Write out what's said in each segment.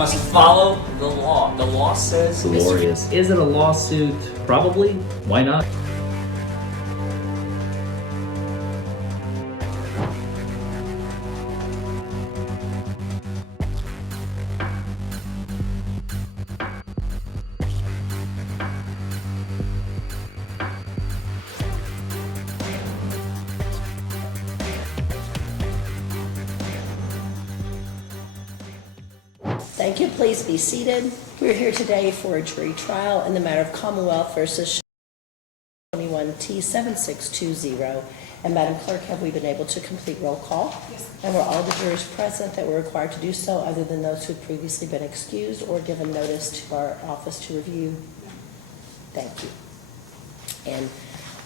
must follow the law. The law says... Glorious. Is it a lawsuit? Probably. Why not? Thank you. Please be seated. We're here today for a jury trial in the matter of Commonwealth versus 21T7620. And Madam Clerk, have we been able to complete roll call? Yes. And were all the jurors present that were required to do so, other than those who had previously been excused or given notice to our office to review? Thank you. And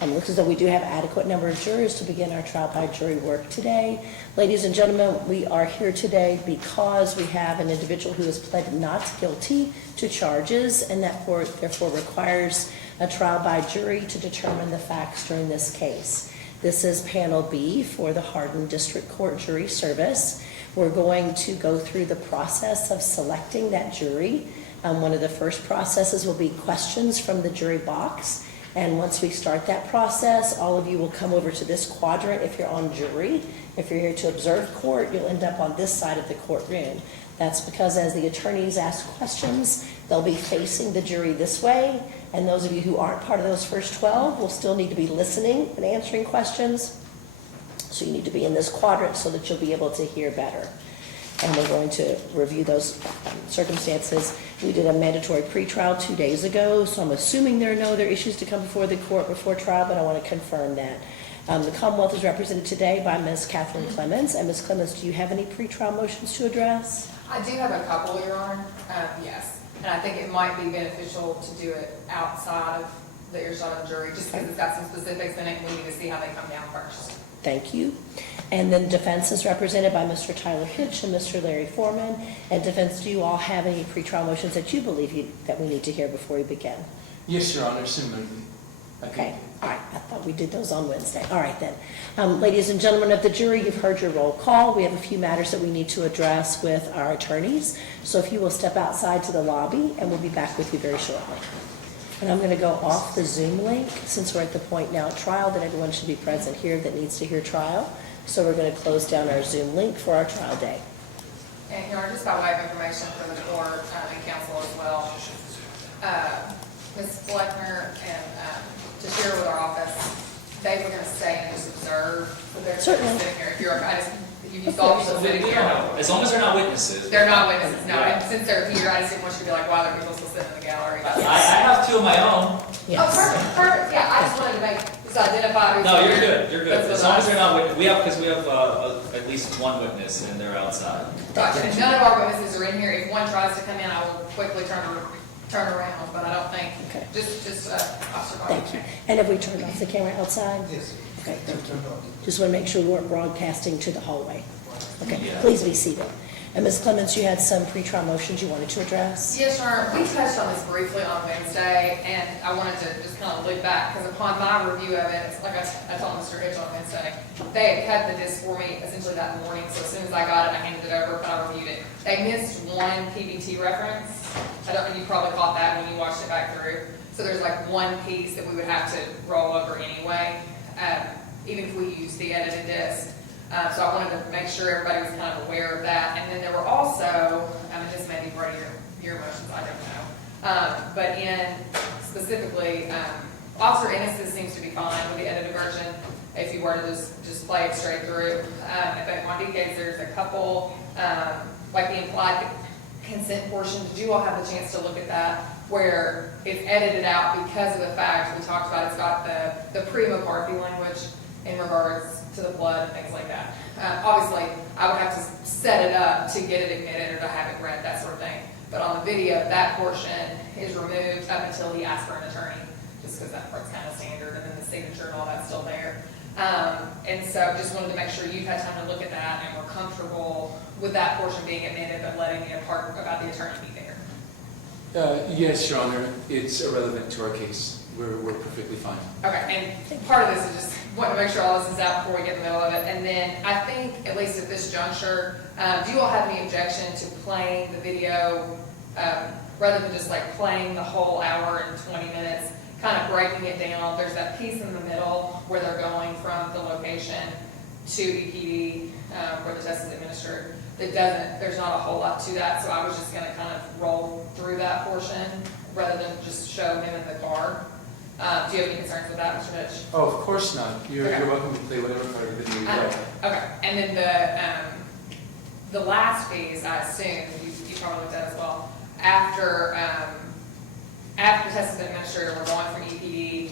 it looks as though we do have adequate number of jurors to begin our trial by jury work today. Ladies and gentlemen, we are here today because we have an individual who has pled not guilty to charges, and that therefore requires a trial by jury to determine the facts during this case. This is panel B for the Hardin District Court Jury Service. We're going to go through the process of selecting that jury. One of the first processes will be questions from the jury box. And once we start that process, all of you will come over to this quadrant if you're on jury. If you're here to observe court, you'll end up on this side of the courtroom. That's because as the attorneys ask questions, they'll be facing the jury this way. And those of you who aren't part of those first 12 will still need to be listening and answering questions. So you need to be in this quadrant so that you'll be able to hear better. And we're going to review those circumstances. We did a mandatory pretrial 2 days ago, so I'm assuming there are no other issues to come before the court before trial, but I want to confirm that. The Commonwealth is represented today by Ms. Kathleen Clemens. And Ms. Clemens, do you have any pretrial motions to address? I do have a couple, Your Honor. Yes. And I think it might be beneficial to do it outside of the earshot of the jury, just because it's got some specifics in it, and we need to see how they come down first. Thank you. And then defense is represented by Mr. Tyler Hitch and Mr. Larry Forman. And defense, do you all have any pretrial motions that you believe that we need to hear before we begin? Yes, Your Honor, similarly. Okay, all right, I thought we did those on Wednesday. All right then. Ladies and gentlemen of the jury, you've heard your roll call. We have a few matters that we need to address with our attorneys. So if you will step outside to the lobby, and we'll be back with you very shortly. And I'm going to go off the Zoom link, since we're at the point now at trial that everyone should be present here that needs to hear trial. So we're going to close down our Zoom link for our trial day. And Your Honor, just by way of information for the court and counsel as well, Ms. Fleckner and to share with our office, they were going to stay and just observe. So they're Certainly. sitting here. If you saw people sitting here. As long as they're not witnesses. They're not witnesses, no. Yeah. And since they're here, I just didn't want you to be like, wow, there are people still sitting in the gallery. I have two of my own. Yes. Oh, perfect. Yeah, I just wanted to just identify who's No, you're here. good. You're good. That's As long as they're not witnesses. We have at least one witness, and they're outside. Gotcha. And none of our witnesses are in here. If one tries to come in, I will quickly turn around, but I don't think, Okay. just Officer Bobby. Thank you. And have we turned off the camera outside? Yes. Okay, thank you. Just want to make sure we weren't broadcasting to the hallway. Okay, Yeah. please be seated. And Ms. Clemens, you had some pretrial motions you wanted to address? Yes, Your Honor. We touched on this briefly on Wednesday, and I wanted to just kind of look back, because upon my review of it, it's like I told Mr. Hitch on Wednesday, they had cut the disc for me essentially that morning, so as soon as I got it, I handed it over, and I reviewed it. They missed one PBT reference. I don't know, you probably caught that when you watched it back through. So there's like one piece that we would have to roll over anyway, even if we use the edited disc. So I wanted to make sure everybody was kind of aware of that. And then there were also, this may be part of your motions, I don't know. But in specifically, Officer Ennis seems to be fine with the edited version if you were to just play it straight through. But in one case, there's a couple, like the implied consent portion. Did you all have the chance to look at that? Where it's edited out because of the fact we talked about it's got the pre-McCarthy language in regards to the blood and things like that. Obviously, I would have to set it up to get it admitted or to have it read, that sort of thing. But on the video, that portion is removed up until he asks for an attorney, just because that part's kind of standard, and then the signature and all that's still there. And so just wanted to make sure you've had time to look at that and were comfortable with that portion being admitted, but letting the part about the attorney be there. Yes, Your Honor, it's irrelevant to our case. we're perfectly fine. Okay, and part of this is just wanting to make sure all this is out before we get in the middle of it. And then I think, at least at this juncture, do you all have any objection to playing the video, rather than just like playing the whole hour and 20 minutes, kind of breaking it down? There's that piece in the middle where they're going from the location to EPD, where the test is administered. There's not a whole lot to that, so I was just gonna kind of roll through that portion rather than just show him in the car. Do you have any concerns with that, Mr. Mitch? Oh, of course not. You're Okay. welcome to play whatever part of the video you like. Okay, and then the last piece, I assume, you probably looked at as well, after the test is administered, we're going from EPD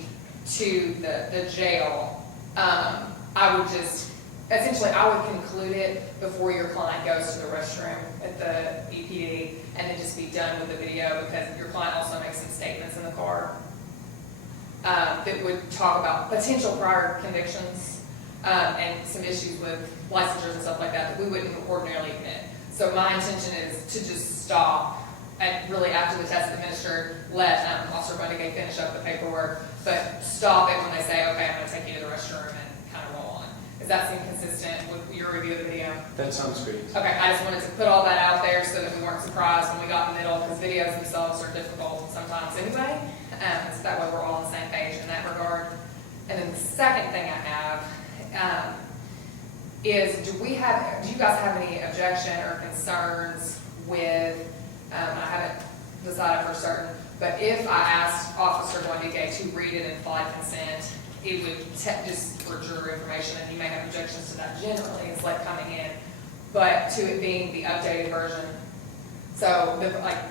to the jail, I would just, essentially, I would conclude it before your client goes to the restroom at the EPD, and then just be done with the video, because your client also makes some statements in the car that would talk about potential prior convictions and some issues with licensures and stuff like that we wouldn't ordinarily admit. So my intention is to just stop at really after the test is administered, let Officer Bundy finish up the paperwork, but stop it when they say, okay, I'm going to take you to the restroom and kind of roll on. Does that seem consistent with your review of the video? That sounds great. Okay, I just wanted to put all that out there so that we weren't surprised when we got in the middle, because videos themselves are difficult sometimes anyway. So that way we're all on the same page in that regard. And then the second thing I have is, do you guys have any objection or concerns with, I haven't decided for certain, but if I asked Officer Guandique to read it in implied consent, it would just for jury information, and he may have objections to that generally, it's like coming in, but to it being the updated version. So,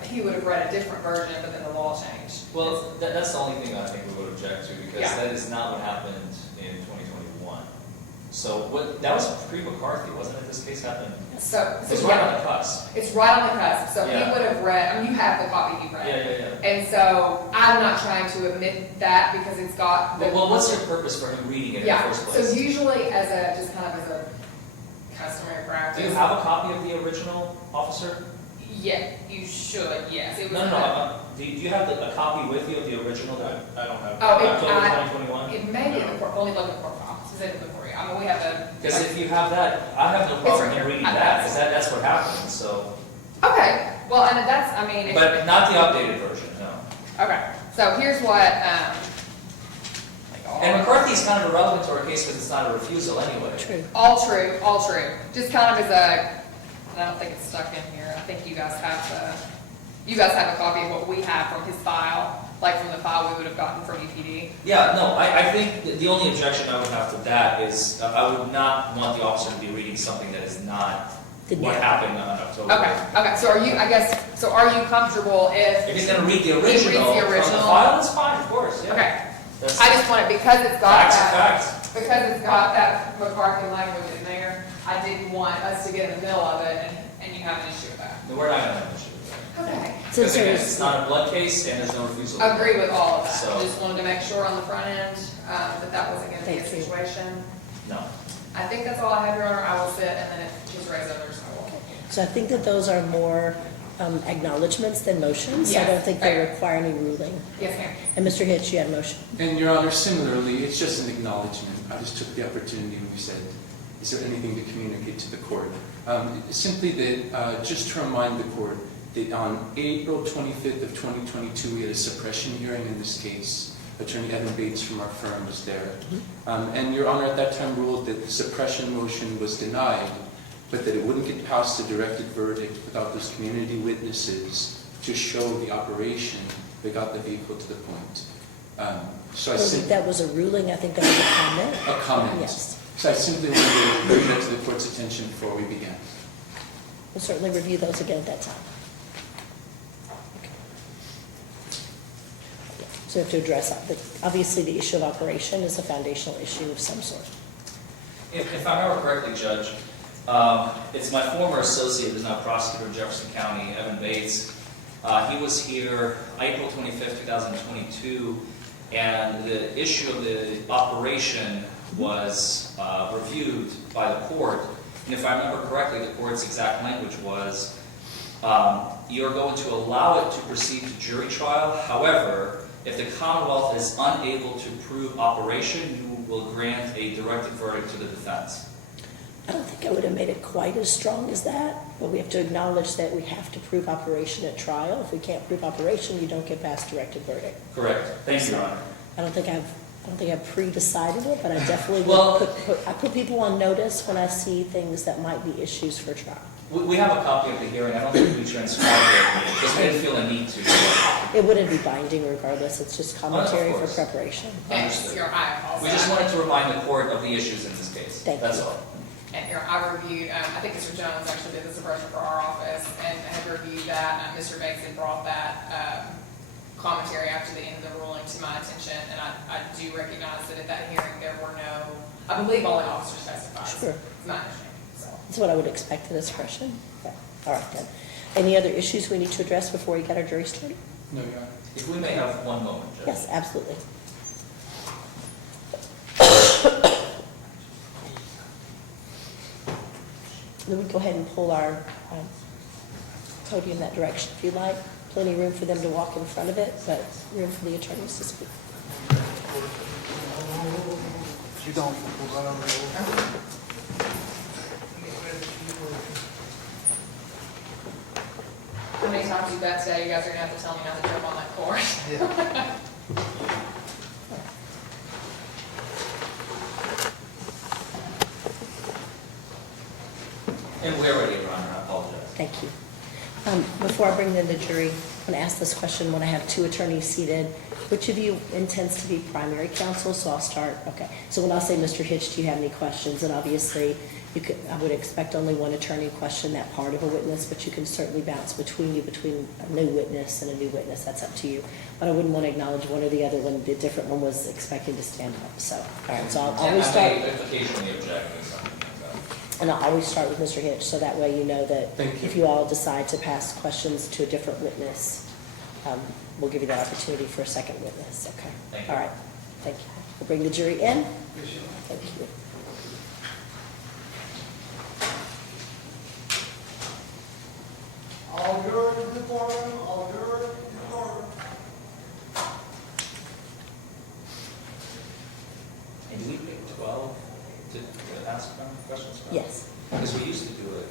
he would have read a different version, but then the law changed. Well, that's the only thing I think we would object to, because Yeah. that is not what happened in 2021. So that was pre-McCarthy, wasn't it? This case happened. So It's right on the cusp. It's right on the cusp, so he Yeah. would have read, you have the copy he read. Yeah. And so, I'm not trying to admit that because it's got. Well, what's your purpose for him reading it in the Yeah, first so place? usually as a customary practice. Do you have a copy of the original, officer? Yeah, you should, yes. It was No. Do you have a copy with you of the original that I don't have. Oh, October 2021? it may be in the court, only look in the court file, specifically for you. I mean, we have a. Because if you have that, I have no problem right in here. reading I that, got because that's what happened, so. Okay, well, and that's, I mean. But not the updated version, no. Okay, so here's what, And McCarthy's kind of irrelevant to our case because it's not a refusal anyway. True. all true. Just kind of as I don't think it's stuck in here. I think you guys have a copy of what we have from his file, like from the file we would have gotten from EPD. Yeah, no, I think the only objection I would have to that is I would not want the officer to be reading something that is not what happened on October. Okay, so are you comfortable If he's gonna read the He reads the original from the original? file, that's fine, of course, yeah. Okay, That's I just want it, because it's got facts are that, facts. because it's got that McCarthy language in there, I didn't want us to get in the middle of it and you have an issue with that. No, we're not gonna have an issue with that. Okay. Since Because again, there's, it's not a blood case and there's no refusal. Agree with all of that. So- Just wanted to make sure on the front end that wasn't going to be a Thank you. situation. No. I think that's all I have, Your Honor. I will sit, and then if he's raised others, I will. so I think that those are more acknowledgements than motions. I Yes, don't think they right. require any ruling. Yes, ma'am. And Mr. Hitch, you had a motion. And Your Honor, similarly, it's just an acknowledgement. I just took the opportunity when we said, is there anything to communicate to the court? Simply that, just to remind the court that on April 25th of 2022, we had a suppression hearing in this case. Attorney Evan Bates from our firm was there. And Your Honor at that time ruled that the suppression motion was denied, but that it wouldn't get past a directed verdict without those community witnesses to show the operation that got the vehicle to the point. So I I think simply, that was a ruling, I think that was a comment. a comment. Yes. So I simply wanted to bring that to the court's attention before we began. We'll certainly review those again at that time. So we have to address that. But obviously, the issue of operation is a foundational issue of some sort. If I remember correctly, Judge, it's my former associate, who's now prosecutor in Jefferson County, Evan Bates. He was here April 25th, 2022, and the issue of the operation was reviewed by the court. And if I remember correctly, the court's exact language was, you're going to allow it to proceed to jury trial. However, If the Commonwealth is unable to prove operation, you will grant a directed verdict to the defense. I don't think I would have made it quite as strong as that, but we have to acknowledge that we have to prove operation at trial. If we can't prove operation, you don't get past directed verdict. Correct. Thank you, Your Honor. I don't think I've pre-decided it, but I definitely Well- will I put people on notice when I see things that might be issues for trial. We have a copy of the hearing. I don't think we transcribed it because we didn't feel a need to. It wouldn't be binding regardless, it's just commentary for course. preparation. Yes, Understood. I apologize. We just wanted to remind the court of the issues in this case. Thank That's you. all. And here, I reviewed, I think Mr. Jones actually did the suppression for our office and had reviewed that. Mr. Bates had brought that commentary after the end of the ruling to my attention. And I do recognize that at that hearing, there were no, I believe all the officers testified. Sure. It's my understanding, so. That's what I would expect in a suppression. Yeah. All right then. Any other issues we need to address before we get our jury started? No, Your Honor. If we may have one moment, Judge. Yes, absolutely. Then we go ahead and pull our podium that direction if you like. Plenty of room for them to walk in front of it, but room for the attorneys to speak. You don't pull that over there. How many times you bet today, you guys are gonna have to tell me not to jump on that cord? Yeah. And we're ready, Your Honor. I apologize. Thank you. Before I bring them to jury, I'm going to ask this question when I have two attorneys seated. Which of you intends to be primary counsel? So I'll start. Okay. So when I say, Mr. Hitch, do you have any questions? And obviously, I would expect only one attorney question that part of a witness, but you can certainly bounce between a new witness and a new witness. That's up to you. But I wouldn't want to acknowledge one or the other when the different one was expecting to stand up. So, all right. So I'll always I start. may occasionally object to something like that. And I'll always start with Mr. Hitch, so that way you know that Thank you. if you all decide to pass questions to a different witness, we'll give you that opportunity for a second witness, okay? Thank you. All right, thank you. We'll bring the jury in. Thank you. All jurors in the courtroom, all jurors in the courtroom. And do we pick 12 to ask them questions from? Yes, Because we used to do it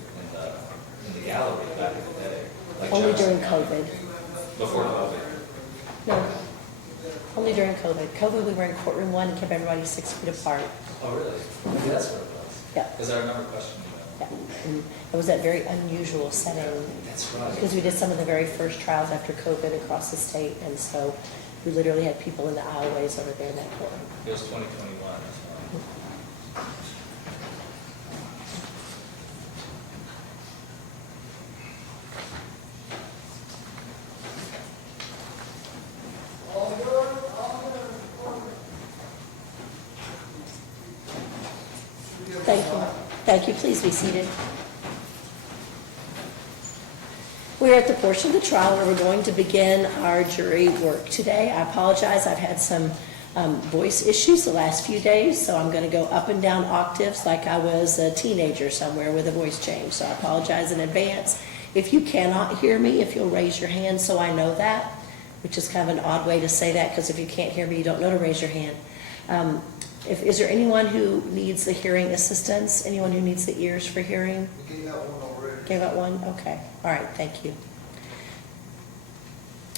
in the gallery back in the day. like only Jefferson during County. COVID. Before COVID. No, only during COVID. COVID, we were in courtroom 1 and kept everybody 6 feet apart. Oh, really? Maybe that's what it was. Yeah. Because I remember questioning Yeah, them. and it was that very unusual setting. That's right. Because we did some of the very first trials after COVID across the state, and so we literally had people in the aisleways over there in that courtroom. It was 2021 or so. All jurors, all jurors in the courtroom. Thank you. Thank you. Please be seated. We're at the portion of the trial where we're going to begin our jury work today. I apologize. I've had some voice issues the last few days, so I'm going to go up and down octaves like I was a teenager somewhere with a voice change. So I apologize in advance. If you cannot hear me, if you'll raise your hand so I know that, which is kind of an odd way to say that because if you can't hear me, you don't know to raise your hand. Is there anyone who needs the hearing assistance? Anyone who needs the ears for hearing? We gave out one already. Gave out one? Okay. All right, thank you.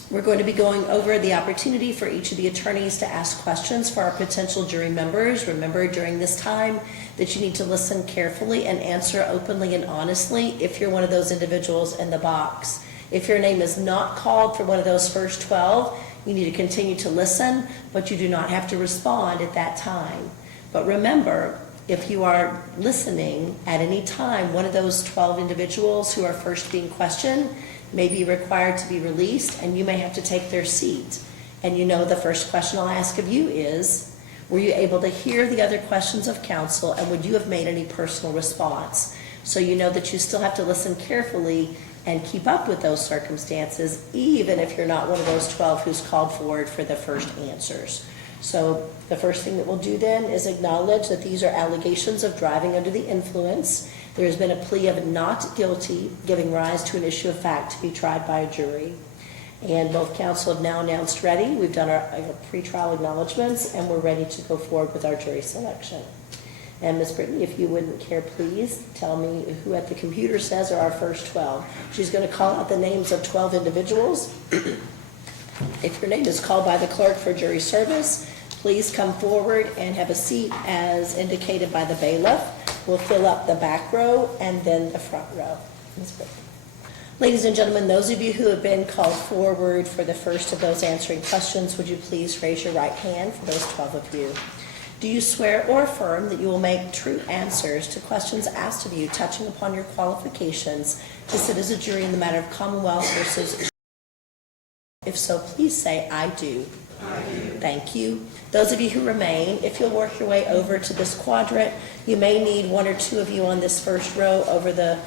We're going to be going over the opportunity for each of the attorneys to ask questions for our potential jury members. Remember during this time that you need to listen carefully and answer openly and honestly if you're one of those individuals in the box. If your name is not called for one of those first 12, you need to continue to listen, but you do not have to respond at that time. But remember, if you are listening at any time, one of those 12 individuals who are first being questioned may be required to be released, and you may have to take their seat. And you know the first question I'll ask of you is, were you able to hear the other questions of counsel, and would you have made any personal response? So you know that you still have to listen carefully and keep up with those circumstances, even if you're not one of those 12 who's called forward for the first answers. So the first thing that we'll do then is acknowledge that these are allegations of driving under the influence. There has been a plea of not guilty, giving rise to an issue of fact to be tried by a jury. And both counsel have now announced ready. We've done our pretrial acknowledgements, and we're ready to go forward with our jury selection. And Ms. Brittany, if you wouldn't care, please tell me who at the computer says are our first 12. She's going to call out the names of 12 individuals. If your name is called by the clerk for jury service, please come forward and have a seat as indicated by the bailiff. We'll fill up the back row and then the front row. Ms. Brittany. Ladies and gentlemen, those of you who have been called forward for the first of those answering questions, would you please raise your right hand for those 12 of you? Do you swear or affirm that you will make true answers to questions asked of you touching upon your qualifications to sit as a jury in the matter of Commonwealth versus... If so, please say, I do. I do. Thank you. Those of you who remain, if you'll work your way over to this quadrant, you may need one or two of you on this first row over the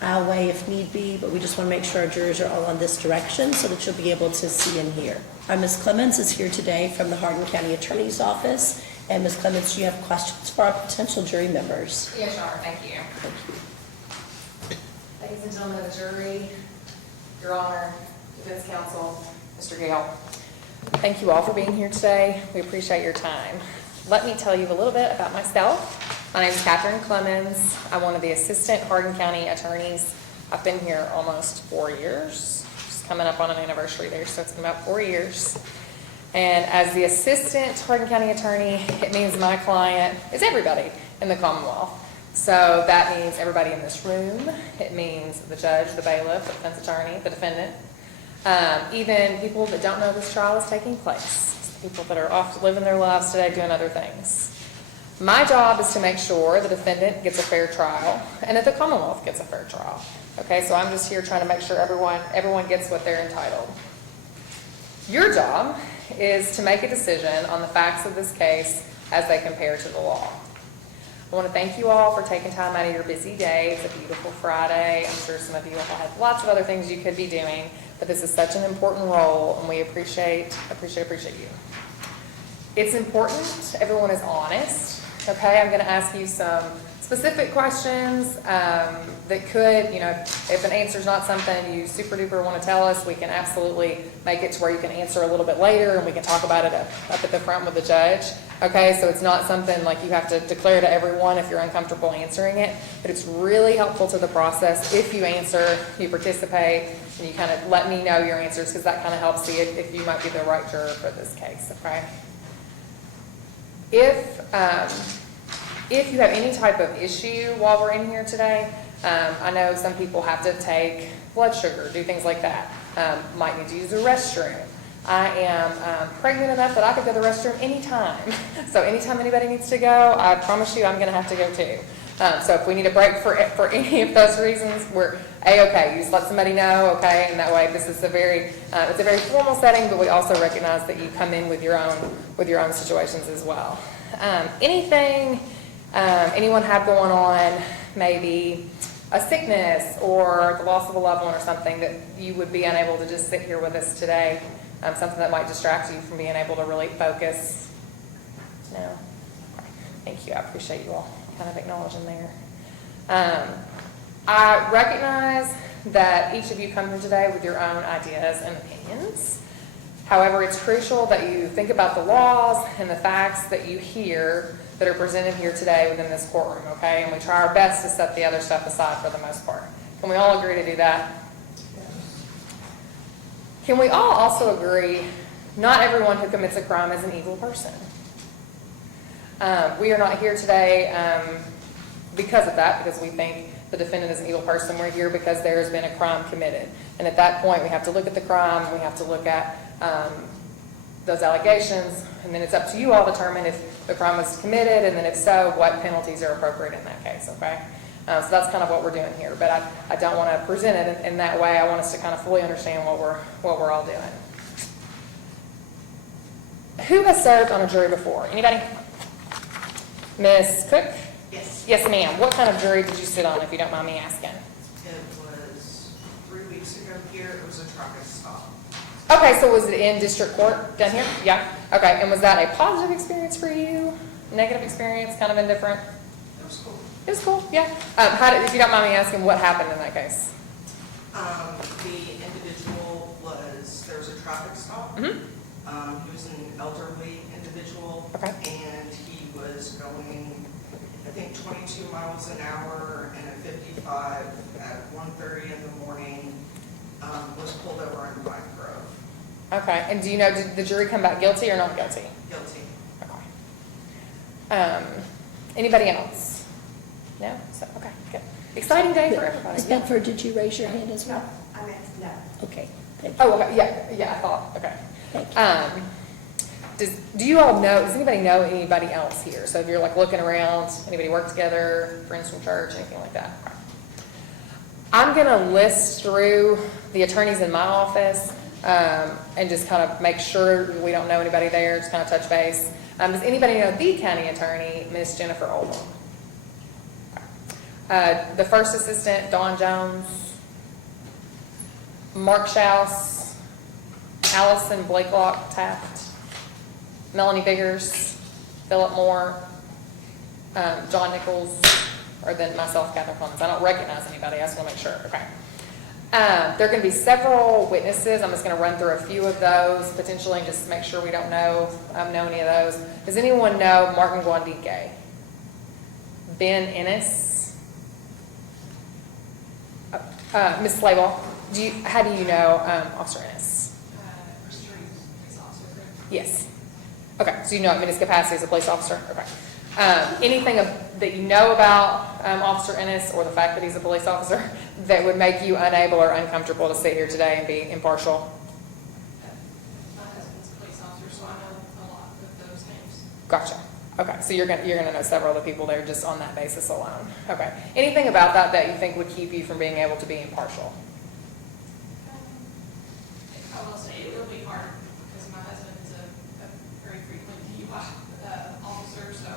aisleway if need be, but we just want to make sure our jurors are all on this direction so that you'll be able to see and hear. Our Ms. Clemens is here today from the Hardin County Attorney's Office. And Ms. Clemens, do you have questions for our potential jury members? Yes, Your Honor, thank you. Ladies and gentlemen of the jury, Your Honor, defense counsel, Mr. Gale, thank you all for being here today. We appreciate your time. Let me tell you a little bit about myself. My name is Catherine Clemens. I'm one of the assistant Hardin County attorneys. I've been here almost 4 years. Just coming up on an anniversary there, so it's been about 4 years. And as the assistant Hardin County attorney, it means my client is everybody in the Commonwealth. So that means everybody in this room. It means the judge, the bailiff, the defense attorney, the defendant, even people that don't know this trial is taking place, people that are off living their lives today doing other things. My job is to make sure the defendant gets a fair trial and that the Commonwealth gets a fair trial. Okay, so I'm just here trying to make sure everyone gets what they're entitled. Your job is to make a decision on the facts of this case as they compare to the law. I want to thank you all for taking time out of your busy day. It's a beautiful Friday. I'm sure some of you have lots of other things you could be doing, but this is such an important role, and we appreciate you. It's important everyone is honest. Okay, I'm going to ask you some specific questions that could, if an answer is not something you super duper want to tell us, we can absolutely make it to where you can answer a little bit later and we can talk about it up at the front with the judge. Okay, so it's not something like you have to declare to everyone if you're uncomfortable answering it, but it's really helpful to the process if you answer, you participate, and you kind of let me know your answers, because that kind of helps see if you might be the right juror for this case. Okay. If you have any type of issue while we're in here today, I know some people have to take blood sugar, do things like that. Might need to use the restroom. I am pregnant enough that I could go to the restroom anytime. So anytime anybody needs to go, I promise you I'm going to have to go too. So if we need a break for any of those reasons, we're A-okay. You just let somebody know, okay? And that way, this is it's a very formal setting, but we also recognize that you come in with your own situations as well. Anything anyone have going on, maybe a sickness or the loss of a loved one or something that you would be unable to just sit here with us today, something that might distract you from being able to really focus? No? Okay. Thank you. I appreciate you all kind of acknowledging there. I recognize that each of you come here today with your own ideas and opinions. However, it's crucial that you think about the laws and the facts that you hear that are presented here today within this courtroom, okay? And we try our best to set the other stuff aside for the most part. Can we all agree to do that? Can we all also agree not everyone who commits a crime is an evil person? We are not here today because of that, because we think the defendant is an evil person. We're here because there has been a crime committed. And at that point, we have to look at the crime, we have to look at those allegations, and then it's up to you all to determine if the crime was committed, and then if so, what penalties are appropriate in that case, okay? So that's kind of what we're doing here, but I don't want to present it in that way. I want us to kind of fully understand what we're all doing. Who has served on a jury before? Anybody? Ms. Cook? Yes. Yes, ma'am. What kind of jury did you sit on, if you don't mind me asking? It was 3 weeks ago here. It was a traffic stop. Okay, so was it in district court down here? Yeah. Okay, and was that a positive experience for you? Negative experience, kind of indifferent? It was cool. It was cool, yeah. If you don't mind me asking, what happened in that case? The individual was He was an elderly individual. Okay. And he was going, I think, 22 miles an hour and a 55 at 1:30 in the morning, was pulled over in Pine Grove. Okay, and do you know, did the jury come back guilty or not guilty? Guilty. Okay. Anybody else? No? So, okay, good. Exciting day for everybody. Ms. Yeah. Bedford, did you raise your hand as well? I meant, no. Okay, thank you. Oh, okay, yeah, I thought, okay. Thank you. Do you all know, does anybody know anybody else here? So if you're like looking around, anybody work together, friends from church, anything like that? I'm gonna list through the attorneys in my office, and just kind of make sure we don't know anybody there, just kind of touch base. Does anybody know the county attorney, Miss Jennifer Oldham? The first assistant, Dawn Jones, Mark Schaus, Allison Blakelock Taft, Melanie Biggers, Philip Moore, John Nichols, or then myself, Catherine Clemens. I don't recognize anybody, I just want to make sure, okay. There are going to be several witnesses. I'm just going to run through a few of those, potentially, and just make sure we don't know any of those. Does anyone know Martin Guandique? Ben Ennis? Ms. Slayball, how do you know Officer Ennis? Yes. Okay, so you know him in his capacity as a police officer? Okay. Anything that you know about Officer Ennis or the fact that he's a police officer that would make you unable or uncomfortable to sit here today and be impartial? My husband's a police officer, so I know a lot of those names. Gotcha. Okay, so you're gonna know several of the people there just on that basis alone. Okay. Anything about that you think would keep you from being able to be impartial? I will say it will be hard because my husband is a very frequent DUI officer, so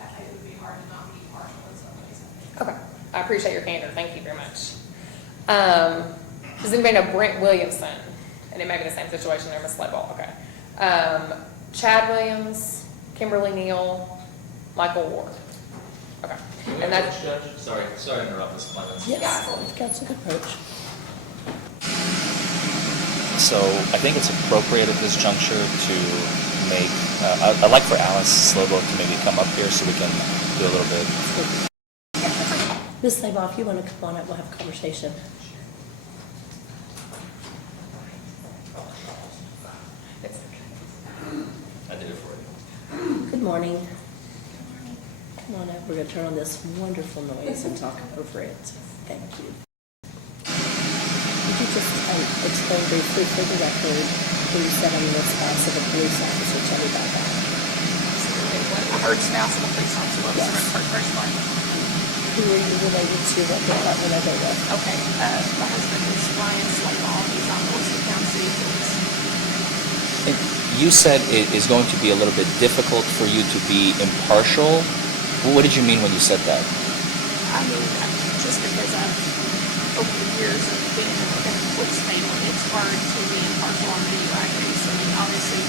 it would be hard to not be partial in some ways. Okay. I appreciate your candor. Thank you very much. Does anybody know Brent Williamson? And it may be the same situation there, Ms. Slayball. Okay. Chad Williams, Kimberly Neal, Michael Ward. Okay. Can we And approach, that's, Judge? Sorry to interrupt, Ms. Clemens. Yes, council approach. So I think it's appropriate at this juncture to make, I'd like for Alice Slobo to maybe come up here so we can do a little bit. Ms. Slayball, if you want to come on up, we'll have a conversation. I did it for you. Good morning. Come on up, we're going to turn on this wonderful noise and talk over it. Thank you. Would you just explain briefly for the record who you said on the spouse of a police officer? Tell me about that. I heard spouse of a police officer. What was the first part? Who are you related to? What department are they with? Okay, my husband is Ryan Slayball. He's on Louisville County City Police. And you said it is going to be a little bit difficult for you to be impartial. What did you mean when you said that? I mean, just because over the years of being in the police family, it's hard to be impartial on the DUI case. I mean, obviously,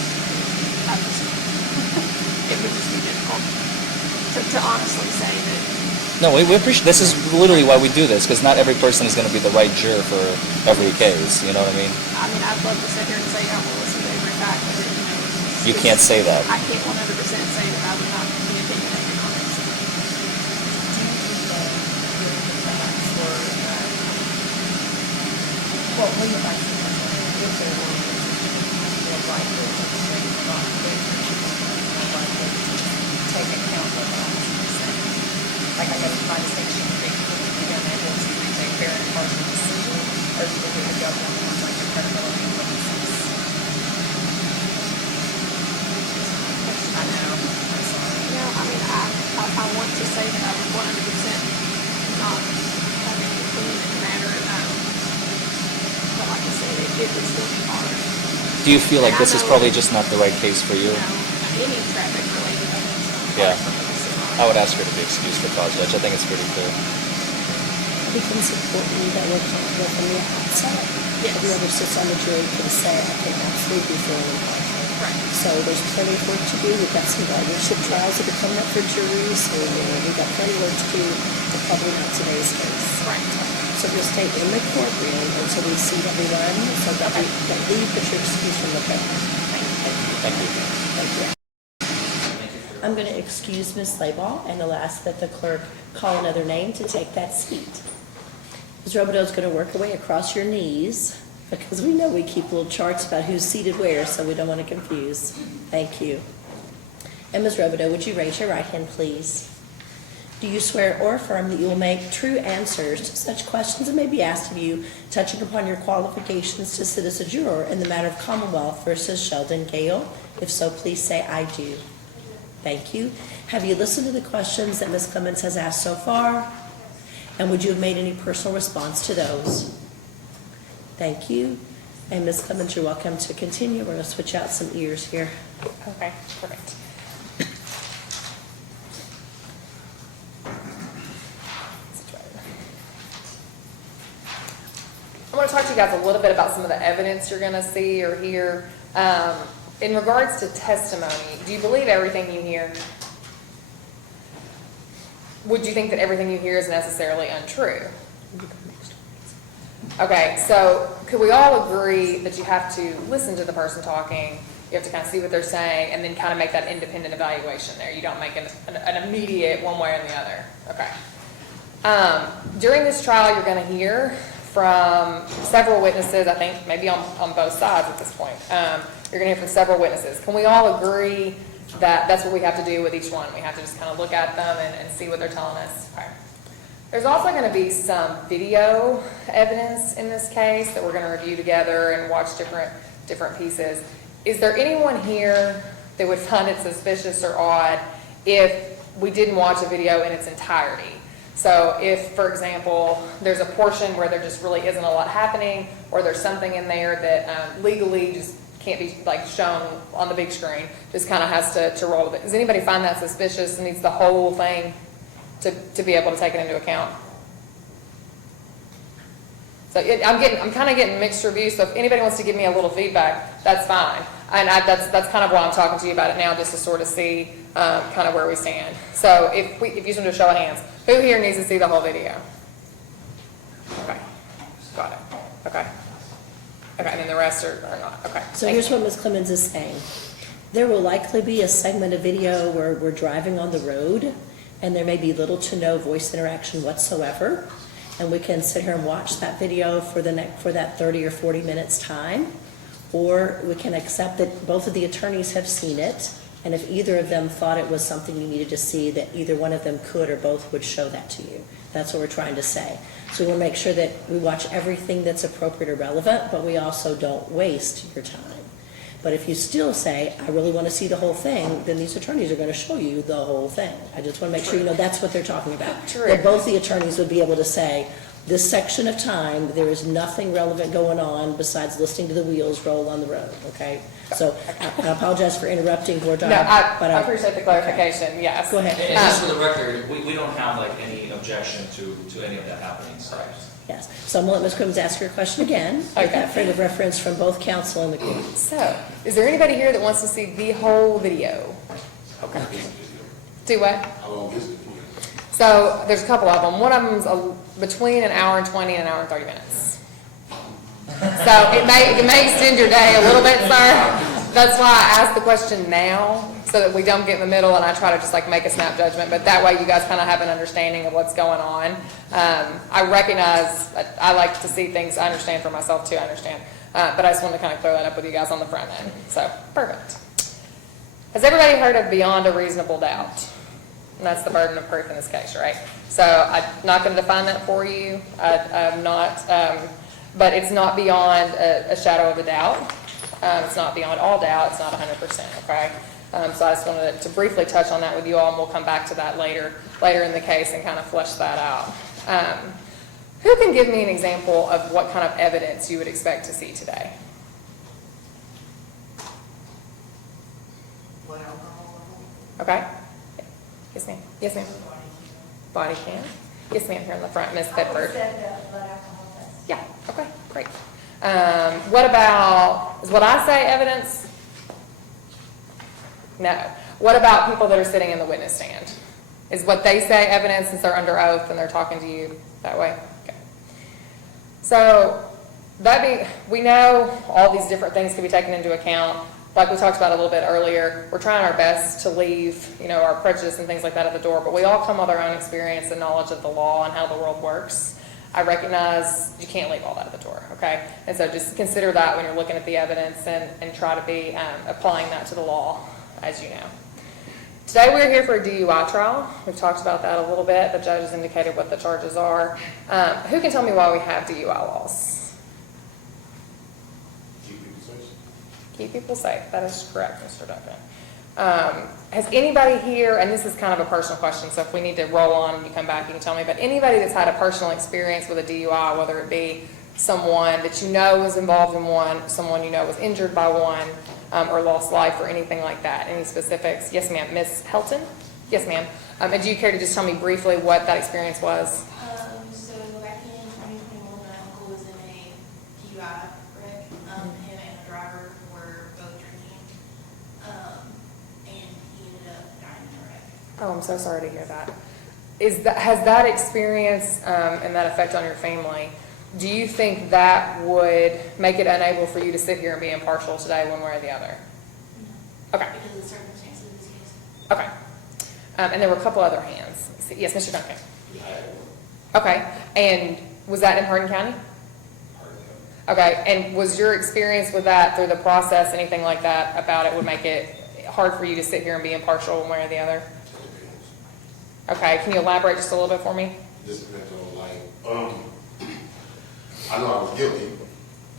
it would just be difficult to honestly say that. No, we appreciate, this is literally why we do this, because not every person is going to be the right juror for every case, you know what I mean? I mean, I'd love to sit here and say I will listen to every fact, but You can't say that. I can't 100% say that I would not be opinionated on it. Well, when the vice president, if there were more likely to say not more likely to take account of that. Like I guess my distinction would be, would you be unable to make a fair and impartial decision, or do we have government on like the credibility of witnesses? I know, I'm sorry. No, I mean, I want to say that I would 100% not have any opinion in the matter, but like I said, it would still be hard. Do you feel like this is probably just not the right case for you? You know, any traffic related events. Yeah. I would ask her to be excused for cause, Judge. I think it's pretty clear. It becomes important that we're comfortable from the outset. Yes. Whoever sits on the jury can say, I can absolutely be fairly impartial. Right. So there's plenty of work to do. We've got some guardianship trials that are coming up for juries, so we've got plenty of work to do, but probably not today's case. Right. So counsel will stay in the courtroom until we seat everyone, so that we can leave, but you're excused from the court. Thank you. Thank you. I'm going to excuse Ms. Slayball, and I'll ask that the clerk call another name to take that seat. Ms. Robideau's going to work her way across your knees, because we know we keep little charts about who's seated where, so we don't want to confuse. Thank you. And Ms. Robideau, would you raise your right hand, please? Do you swear or affirm that you will make true answers to such questions that may be asked of you, touching upon your qualifications to sit as a juror in the matter of Commonwealth versus Sheldon Gale? If so, please say, I do. Thank you. Have you listened to the questions that Ms. Clemens has asked so far? And would you have made any personal response to those? Thank you. And Ms. Clemens, you're welcome to continue. We're going to switch out some ears here. Okay, perfect. I want to talk to you guys a little bit about some of the evidence you're going to see or hear. In regards to testimony, do you believe everything you hear? Would you think that everything you hear is necessarily untrue? Okay, so could we all agree that you have to listen to the person talking, you have to kind of see what they're saying, and then kind of make that independent evaluation there? You don't make an immediate one way or the other. Okay. During this trial, you're going to hear from several witnesses, I think maybe on both sides at this point. You're going to hear from several witnesses. Can we all agree that that's what we have to do with each one? We have to just kind of look at them and see what they're telling us. Okay. There's also going to be some video evidence in this case that we're going to review together and watch different pieces. Is there anyone here that would find it suspicious or odd if we didn't watch a video in its entirety? So if, for example, there's a portion where there just really isn't a lot happening, or there's something in there that legally just can't be like shown on the big screen, just kind of has to roll with it. Does anybody find that suspicious and needs the whole thing to be able to take it into account? So I'm kind of getting mixed reviews. So if anybody wants to give me a little feedback, that's fine. And that's kind of why I'm talking to you about it now, just to sort of see kind of where we stand. So if you just want to show of hands, who here needs to see the whole video? Okay, got it. Okay. Okay, and then the rest are not. Okay. So here's what Ms. Clemens is saying. There will likely be a segment of video where we're driving on the road, and there may be little to no voice interaction whatsoever, and we can sit here and watch that video for that 30 or 40 minutes time, or we can accept that both of the attorneys have seen it, and if either of them thought it was something you needed to see, that either one of them could or both would show that to you. That's what we're trying to say. So we want to make sure that we watch everything that's appropriate or relevant, but we also don't waste your time. But if you still say, I really want to see the whole thing, then these attorneys are going to show you the whole thing. I just want to make sure you know that's what they're talking about. True. That both the attorneys would be able to say, this section of time, there is nothing relevant going on besides listening to the wheels roll on the road, okay? So I apologize for interrupting, Gordon. No, I appreciate the clarification, okay. Yes. Go ahead. And just for the record, we don't have like any objection to any of that happening, so. Yes. So I'm going to let Ms. Clemens ask her question again. Okay. With that frame of reference from both counsel and the court. So, is there anybody here that wants to see the whole video? Okay. Do what? How long is it? So, there's a couple of them. One of them's between an hour and 20 and an hour and 30 minutes. So, it may extend your day a little bit, sir. That's why I asked the question now, so that we don't get in the middle and I try to just like make a snap judgment, but that way you guys kind of have an understanding of what's going on. I recognize, I like to see things, I understand for myself too, I understand. But I just wanted to kind of clear that up with you guys on the front end. So, perfect. Has everybody heard of beyond a reasonable doubt? And that's the burden of proof in this case, right? So I'm not going to define that for you. I'm not, but it's not beyond a shadow of a doubt. It's not beyond all doubt. It's not 100%, okay? So I just wanted to briefly touch on that with you all, and we'll come back to that later in the case and kind of flesh that out. Who can give me an example of what kind of evidence you would expect to see today? Okay. Yes, ma'am. Yes, ma'am. Body cam. Yes, ma'am. Here in the front, Miss Bedford. Yeah. Okay. Great. What about, is what I say evidence? No. What about people that are sitting in the witness stand? Is what they say evidence since they're under oath and they're talking to you that way? Okay. So we know all these different things can be taken into account. Like we talked about a little bit earlier, we're trying our best to leave, our prejudice and things like that at the door, but we all come with our own experience and knowledge of the law and how the world works. I recognize you can't leave all that at the door, okay? And so just consider that when you're looking at the evidence and try to be applying that to the law, as you know. Today we're here for a DUI trial. We've talked about that a little bit. The judge has indicated what the charges are. Who can tell me why we have DUI laws? Keep people safe. That is correct, Mr. Duncan. Has anybody here, and this is kind of a personal question, so if we need to roll on and you come back, you can tell me, but anybody that's had a personal experience with a DUI, whether it be someone that you know was involved in one, someone you know was injured by one, or lost life or anything like that? Any specifics? Yes, ma'am. Miss Helton? Yes, ma'am. And do you care to just tell me briefly what that experience was? So back in 2021, my uncle was in a DUI wreck. Him and a driver were both drinking, and he ended up dying in a wreck. Oh, I'm so sorry to hear that. Has that experience and that effect on your family, do you think that would make it unable for you to sit here and be impartial today one way or the other? No. Okay. Because of the circumstances of this case. Okay. And there were a couple other hands. Yes, Mr. Duncan? Okay. And was that in Hardin County? Okay. And was your experience with that through the process, anything like that about it would make it hard for you to sit here and be impartial one way or the other? Okay. Can you elaborate just a little bit for me? Just depends on I know I was guilty.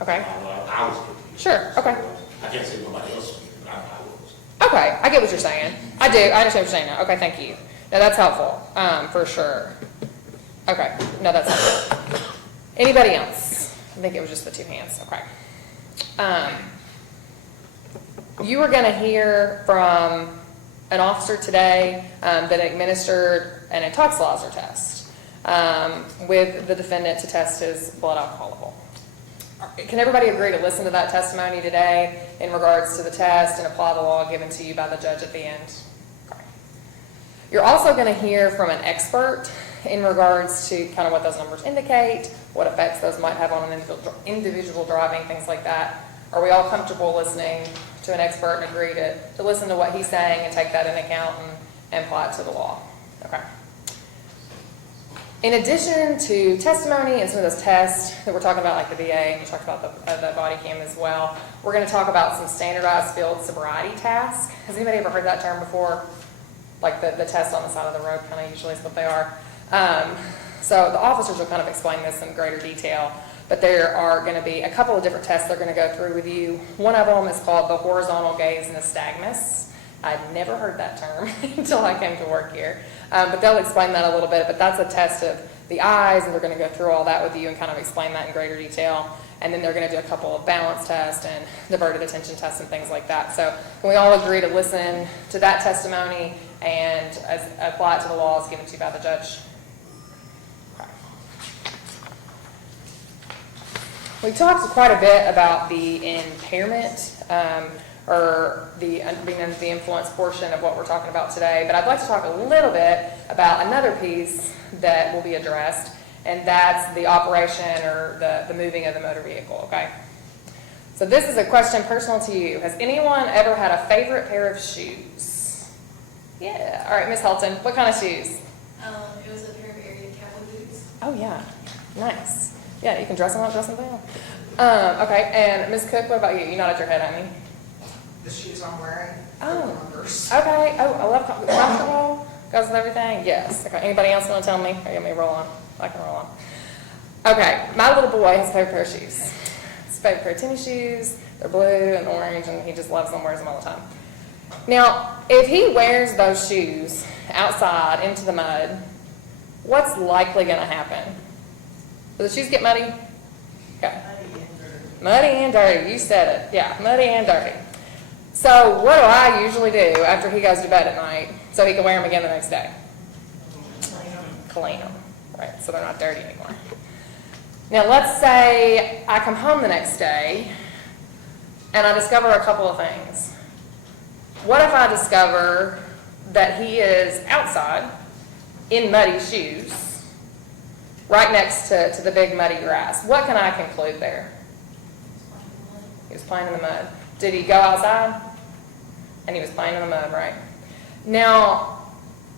Okay. I was guilty. Sure. Okay. I can't say nobody else was guilty, but I was. Okay, I get what you're saying. I do. I understand what you're saying now. Okay, thank you. No, that's helpful, for sure. Okay, no, that's helpful. Anybody else? I think it was just the two hands. Okay. You were going to hear from an officer today that administered an intoxilizer test with the defendant to test his blood alcohol level. Can everybody agree to listen to that testimony today in regards to the test and apply the law given to you by the judge at the end? Okay. You're also going to hear from an expert in regards to kind of what those numbers indicate, what effects those might have on an individual driving, things like that. Are we all comfortable listening to an expert and agree to listen to what he's saying and take that into account and apply it to the law? Okay. In addition to testimony and some of those tests that we're talking about, like the VA, and we talked about the body cam as well, we're going to talk about some standardized field sobriety tasks. Has anybody ever heard that term before? Like the test on the side of the road, kind of usually is what they are. So the officers will kind of explain this in greater detail, but there are going to be a couple of different tests they're going to go through with you. One of them is called the horizontal gaze nystagmus. I'd never heard that term until I came to work here. But they'll explain that a little bit, but that's a test of the eyes, and they're going to go through all that with you and kind of explain that in greater detail. And then they're going to do a couple of balance tests and diverted attention tests and things like that. So can we all agree to listen to that testimony and apply it to the laws given to you by the judge? Okay. We talked quite a bit about the impairment or the being under the influence portion of what we're talking about today, but I'd like to talk a little bit about another piece that will be addressed, and that's the operation or the moving of the motor vehicle, okay? So this is a question personal to you. Has anyone ever had a favorite pair of shoes? Yeah, all right, Miss Helton, what kind of shoes? It was a pair of area cowboy boots. Oh yeah, nice. Yeah, you can dress them up, dress them down. Okay, and Ms. Cook, what about you? You nodded your head at me. The shoes I'm wearing. Oh, Converse. okay. Oh, I love comfortable. Goes with everything. Yes. Okay. Anybody else want to tell me? Or you want me to roll on? I can roll on. Okay. My little boy has a favorite pair of shoes. His favorite pair of tennis shoes. They're blue and orange, and he just loves them. Wears them all the time. Now, if he wears those shoes outside into the mud, what's likely going to happen? Do the shoes get muddy? Okay. Muddy and dirty. You said it. Yeah, muddy and dirty. So what do I usually do after he goes to bed at night so he can wear them again the next day? Clean them. Right, so they're not dirty anymore. Now let's say I come home the next day and I discover a couple of things. What if I discover that he is outside in muddy shoes right next to the big muddy grass. What can I conclude there? He was playing in the mud. Did he go outside? And he was playing in the mud, right? Now,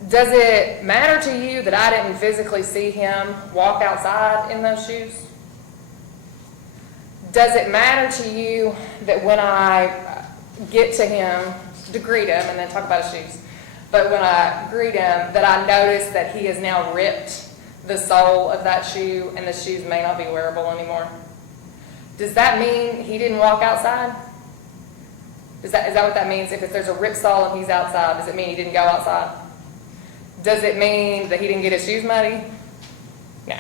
does it matter to you that I didn't physically see him walk outside in those shoes? Does it matter to you that when I get to him to greet him and then talk about his shoes, but when I greet him, that I notice that he has now ripped the sole of that shoe and the shoes may not be wearable anymore? Does that mean he didn't walk outside? Is that what that means? If there's a ripped sole and he's outside, does it mean he didn't go outside? Does it mean that he didn't get his shoes muddy? No.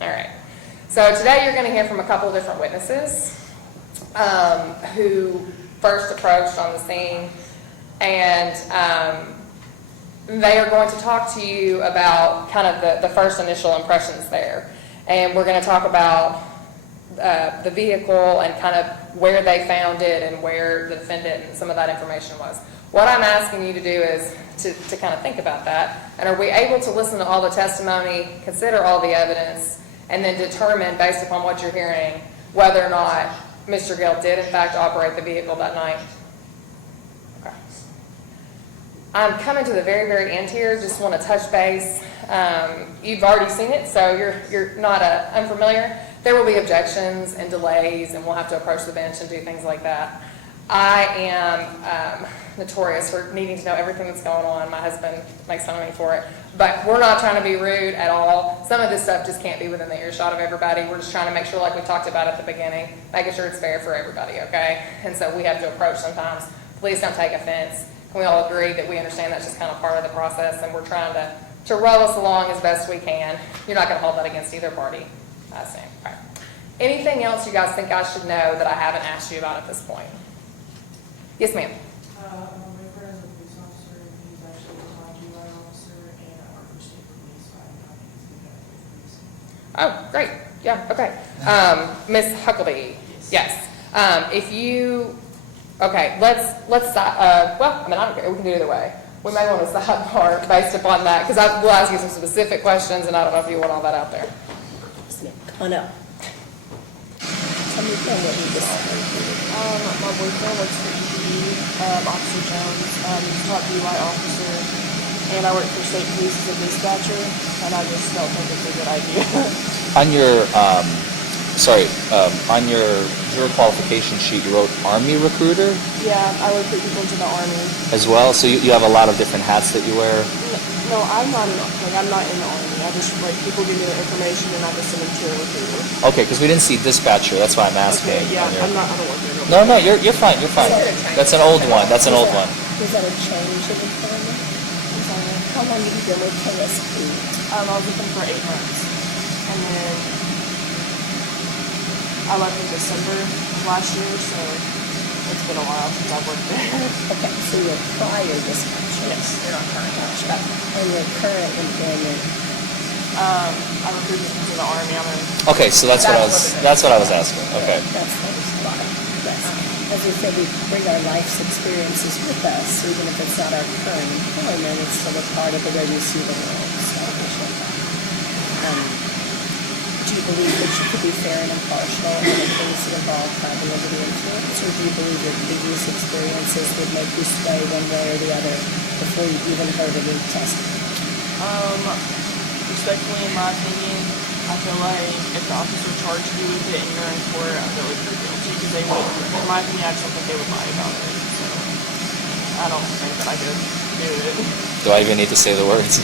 All right. So today you're going to hear from a couple of different witnesses who first approached on the scene, and they are going to talk to you about kind of the first initial impressions there. And we're going to talk about the vehicle and kind of where they found it and where the defendant and some of that information was. What I'm asking you to do is to kind of think about that. And are we able to listen to all the testimony, consider all the evidence, and then determine, based upon what you're hearing, whether or not Mr. Gill did, in fact, operate the vehicle that night? Okay. I'm coming to the very, very end here. Just want to touch base. You've already seen it, so you're not unfamiliar. There will be objections and delays, and we'll have to approach the bench and do things like that. I am notorious for needing to know everything that's going on. My husband makes fun of me for it. But we're not trying to be rude at all. Some of this stuff just can't be within the earshot of everybody. We're just trying to make sure, like we talked about at the beginning, making sure it's fair for everybody, okay? And so we have to approach sometimes. Please don't take offense. Can we all agree that we understand that's just kind of part of the process, and we're trying to roll us along as best we can. You're not going to hold that against either party, I assume. All right. Anything else you guys think I should know that I haven't asked you about at this point? Yes, ma'am. My friend is a police officer, and he's actually a DUI officer, and I work for state police, so I'm not Oh, great. Yeah, okay. Ms. Huckabee. Yes. If you, okay, let's well, I mean, I don't care. We can do it either way. We may want to sidebar based upon that, because we'll ask you some specific questions, and I don't know if you want all that out there. Yes, ma'am. Come on up. Tell me again what you just said. My boyfriend works for Officer Jones. He's a top DUI officer, and I work for state police as a dispatcher, and I just don't think it's a good idea. On your, on your qualification sheet, you wrote Army recruiter Yeah, I would put people into the Army. as well. So you have a lot of different hats that you wear. No, I'm not in the Army. I just, people give me the information, and I just send them to a recruiter. Okay, because we didn't see dispatcher. That's why I'm asking. Okay, yeah, on your- I don't work there. No, you're fine. You're fine. That's an old one. That's an old one. Was that a change of employment? I'm sorry. How long have you been with KSP? I was with them for 8 months, and then I left in December of last year, so it's been a while since I've worked there. Okay, so your prior dispatcher? Yes, you're not current. Gotcha. And your current employment? I recruited into the Army. Okay, so that's what I was asking. Okay. That's fine. Yes. As we said, we bring our life's experiences with us, even if it's not our current employment, it's still a part of the way we see the world. So I appreciate that. Do you believe that you could be fair and impartial in the things that involve driving under the influence, or do you believe your previous experiences would make you sway one way or the other before you even heard any testimony? Respectfully, in my opinion, I feel like if the officer charged you with it and you're in court, I feel like you're guilty, because they would, in my opinion, I just don't think they would lie about it. So I don't think that I could do it. Do I even need to say the words?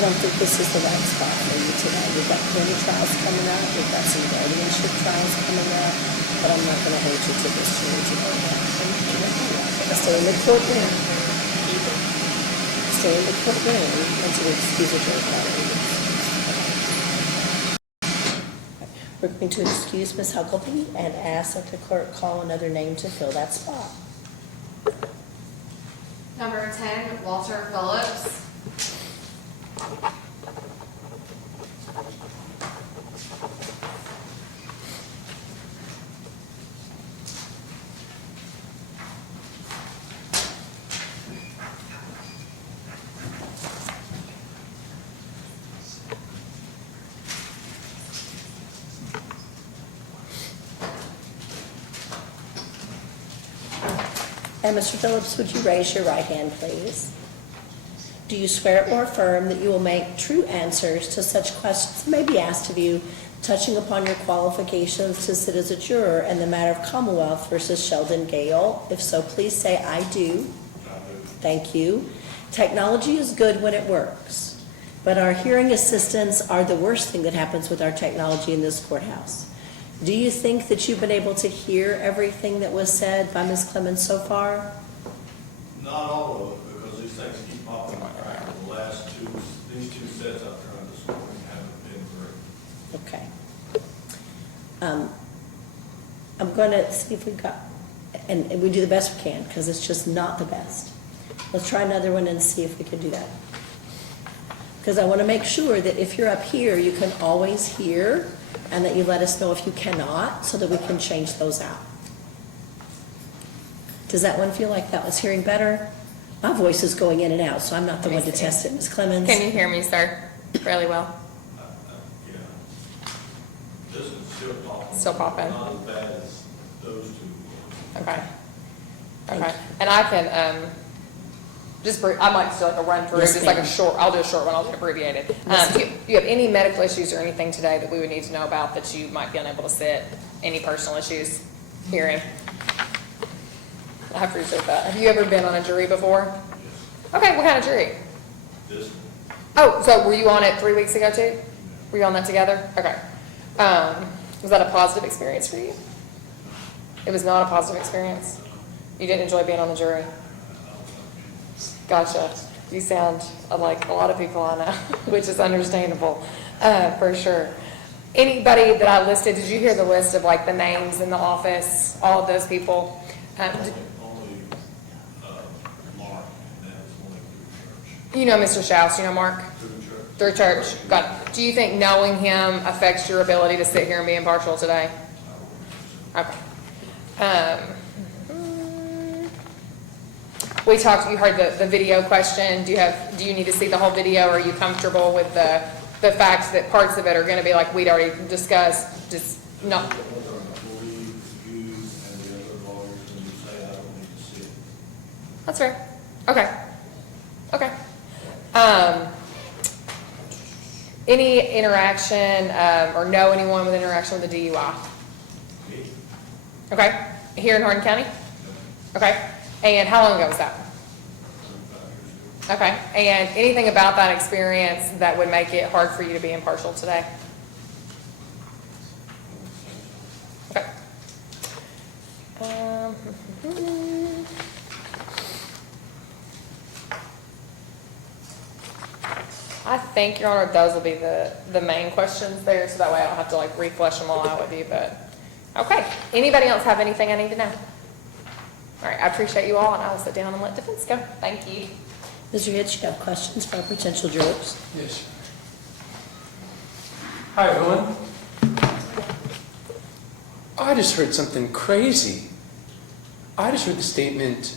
I don't think this is the right spot for you today. We've got plenty trials coming up. We've got some guardianship trials coming up, but I'm not going to hold you to this change today. Stay in the courtroom. Stay in the courtroom until the accusatory battery is. We're going to excuse Ms. Huckabee and ask that the clerk call another name to fill that spot. Number 10, Walter Phillips. And Mr. Phillips, would you raise your right hand, please? Do you swear or affirm that you will make true answers to such questions that may be asked of you, touching upon your qualifications to sit as a juror in the matter of Commonwealth versus Sheldon Gale? If so, please say, "I do." Thank you. Technology is good when it works, but our hearing assistants are the worst thing that happens with our technology in this courthouse. Do you think that you've been able to hear everything that was said by Ms. Clemens so far? Not all of it, because these things keep popping up. The last these two sets I've tried this morning haven't been great. Okay. I'm going to see if we've got, and we do the best we can, because it's just not the best. Let's try another one and see if we can do that. Because I want to make sure that if you're up here, you can always hear, and that you let us know if you cannot, so that we can change those out. Does that one feel like that was hearing better? My voice is going in and out, so I'm not the one to test it, Ms. Clemens. Can you hear me, sir, fairly well? Yeah. This is still popping. Still popping. Not as bad as those two. Okay. Thank Okay. you. And I can, I might just do like a run through, Yes, just like a ma'am. short, I'll do a short one, I'll do it abbreviated. Yes, Do you have any medical issues or anything today that we would need to know about that you might be unable to sit? Any personal issues, hearing? I appreciate that. Have you ever been on a jury before? Okay, what kind of jury? This one. Oh, so were you on it 3 weeks ago too? Were you on that together? Okay. Was that a positive experience for you? It was not a positive experience? You didn't enjoy being on the jury? Gotcha. You sound like a lot of people I know, which is understandable, for sure. Anybody that I listed, did you hear the list of like the names in the office, all of those people? Only Mark, and that was only through church. You know Mr. Schaus, you know Mark? Through church. Through church. Got it. Do you think knowing him affects your ability to sit here and be impartial today? Okay. We talked, you heard the video question. Do you need to see the whole video? Or are you comfortable with the fact that parts of it are going to be like we'd already discussed? Just not. The employees, you, and the other lawyers, and you say, I don't need to see it. That's fair. Okay. Okay. Any interaction or know anyone with interaction with the DUI? Me? Okay. Here in Hardin County? Okay. And how long ago was that? 25 years ago. Okay. And anything about that experience that would make it hard for you to be impartial today? Okay. I think, Your Honor, those will be the main questions there, so that way I don't have to like reflesh them all out with you, but, okay. Anybody else have anything I need to know? All right, I appreciate you all, and I will sit down and let defense go. Thank you. Mr. Hitch, you have questions for our potential jurors? Yes. Hi, everyone. I just heard something crazy. I just heard the statement,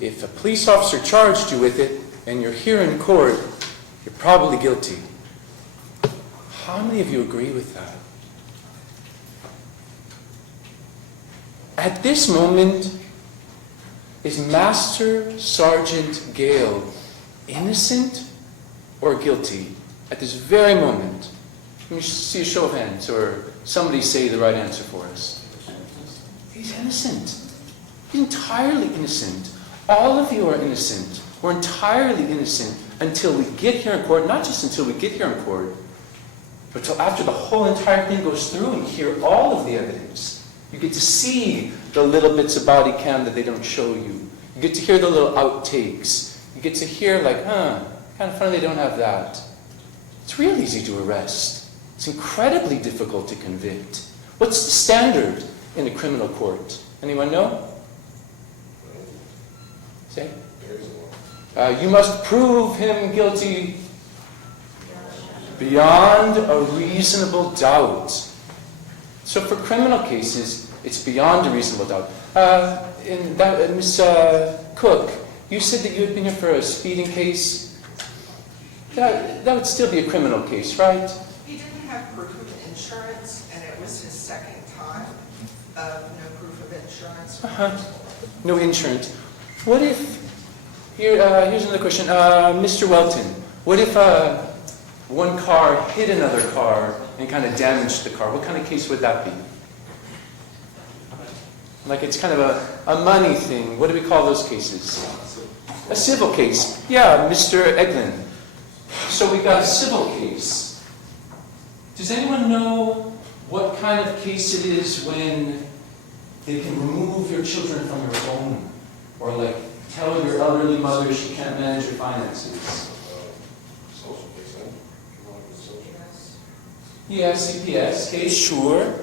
if a police officer charged you with it and you're here in court, you're probably guilty. How many of you agree with that? At this moment, is Master Sergeant Gale innocent or guilty? At this very moment. Let me see a show of hands, or somebody say the right answer for us. He's innocent. He's entirely innocent. All of you are innocent. We're entirely innocent until we get here in court, not just until we get here in court, but until after the whole entire thing goes through and you hear all of the evidence. You get to see the little bits of body cam that they don't show you. You get to hear the little outtakes. You get to hear like, kind of funny they don't have that. It's real easy to arrest. It's incredibly difficult to convict. What's the standard in a criminal court? Anyone know? Say? You must prove him guilty beyond a reasonable doubt. So for criminal cases, it's beyond a reasonable doubt. Ms. Cook, you said that you had been here for a speeding case. That would still be a criminal case, right? He didn't have proof of insurance, and it was his second time of no proof of insurance. no insurance. What if, here's another question, Mr. Welton, what if one car hit another car and kind of damaged the car? What kind of case would that be? Like it's kind of a money thing. What do we call those cases? A civil case. Yeah, Mr. Eglin. So we got a civil case. Does anyone know what kind of case it is when they can remove your children from your home? Or like tell your elderly mother she can't manage your finances? Social case, huh? You want to do social? Yeah, CPS case, sure.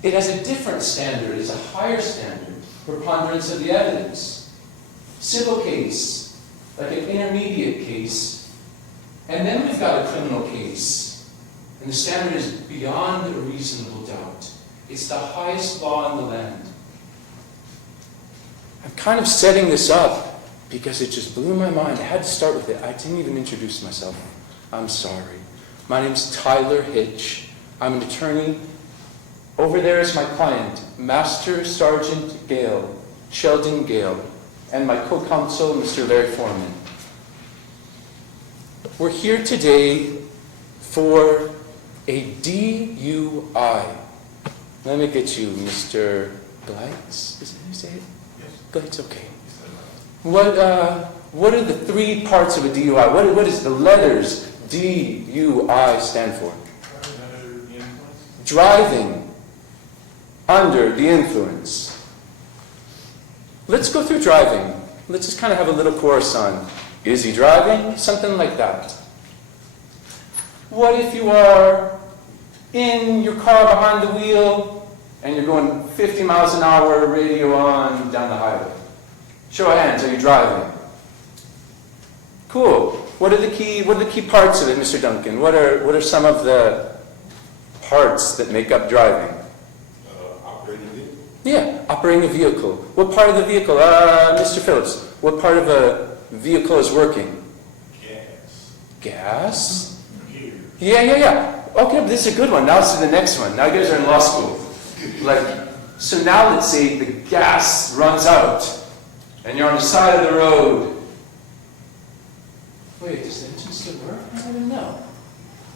It has a different standard, it's a higher standard, preponderance of the evidence. Civil case, like an intermediate case, and then we've got a criminal case. And the standard is beyond a reasonable doubt. It's the highest law in the land. I'm kind of setting this up because it just blew my mind. I had to start with it. I didn't even introduce myself. I'm sorry. My name's Tyler Hitch. I'm an attorney. Over there is my client, Master Sergeant Gale, Sheldon Gale, and my co-counsel, Mr. Larry Forman. We're here today for a DUI. Let me get you, Mr. Glites. Is that how you say it? Yes. Glites, okay. What are the three parts of a DUI? What does the letters DUI stand for? Driving under the influence. Let's go through driving. Let's just kind of have a little chorus on, is he driving? Something like that. What if you are in your car behind the wheel and you're going 50 miles an hour, radio on, down the highway? Show of hands, are you driving? Cool. What are the key parts of it, Mr. Duncan? What are some of the parts that make up driving? Operating vehicle. Yeah, operating a vehicle. What part of the vehicle, Mr. Phillips? What part of a vehicle is working? Gas. Gas? Gears. Yeah. Okay, this is a good one. Now let's do the next one. Now you guys are in law school. So now let's say the gas runs out and you're on the side of the road. Wait, does the engine still work? I don't know.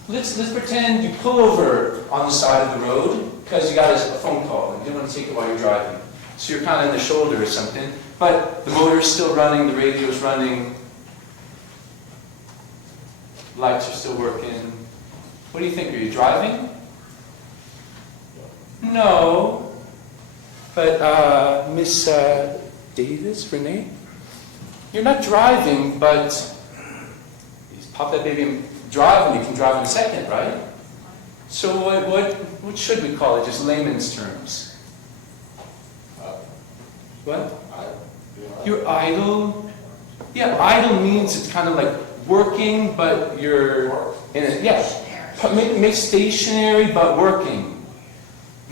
Let's pretend you pull over on the side of the road because you got a phone call and you don't want to take it while you're driving. So you're kind of in the shoulder or something, but the motor's still running, the radio's running, lights are still working. What do you think? Are you driving? No. But Miss Davis, Renee, you're not driving, but you pop that baby and drive, and you can drive in a second, right? So what should we call it? Just layman's terms. What? You're idle. Yeah, idle means it's kind of like working, but you're in a, make stationary but working.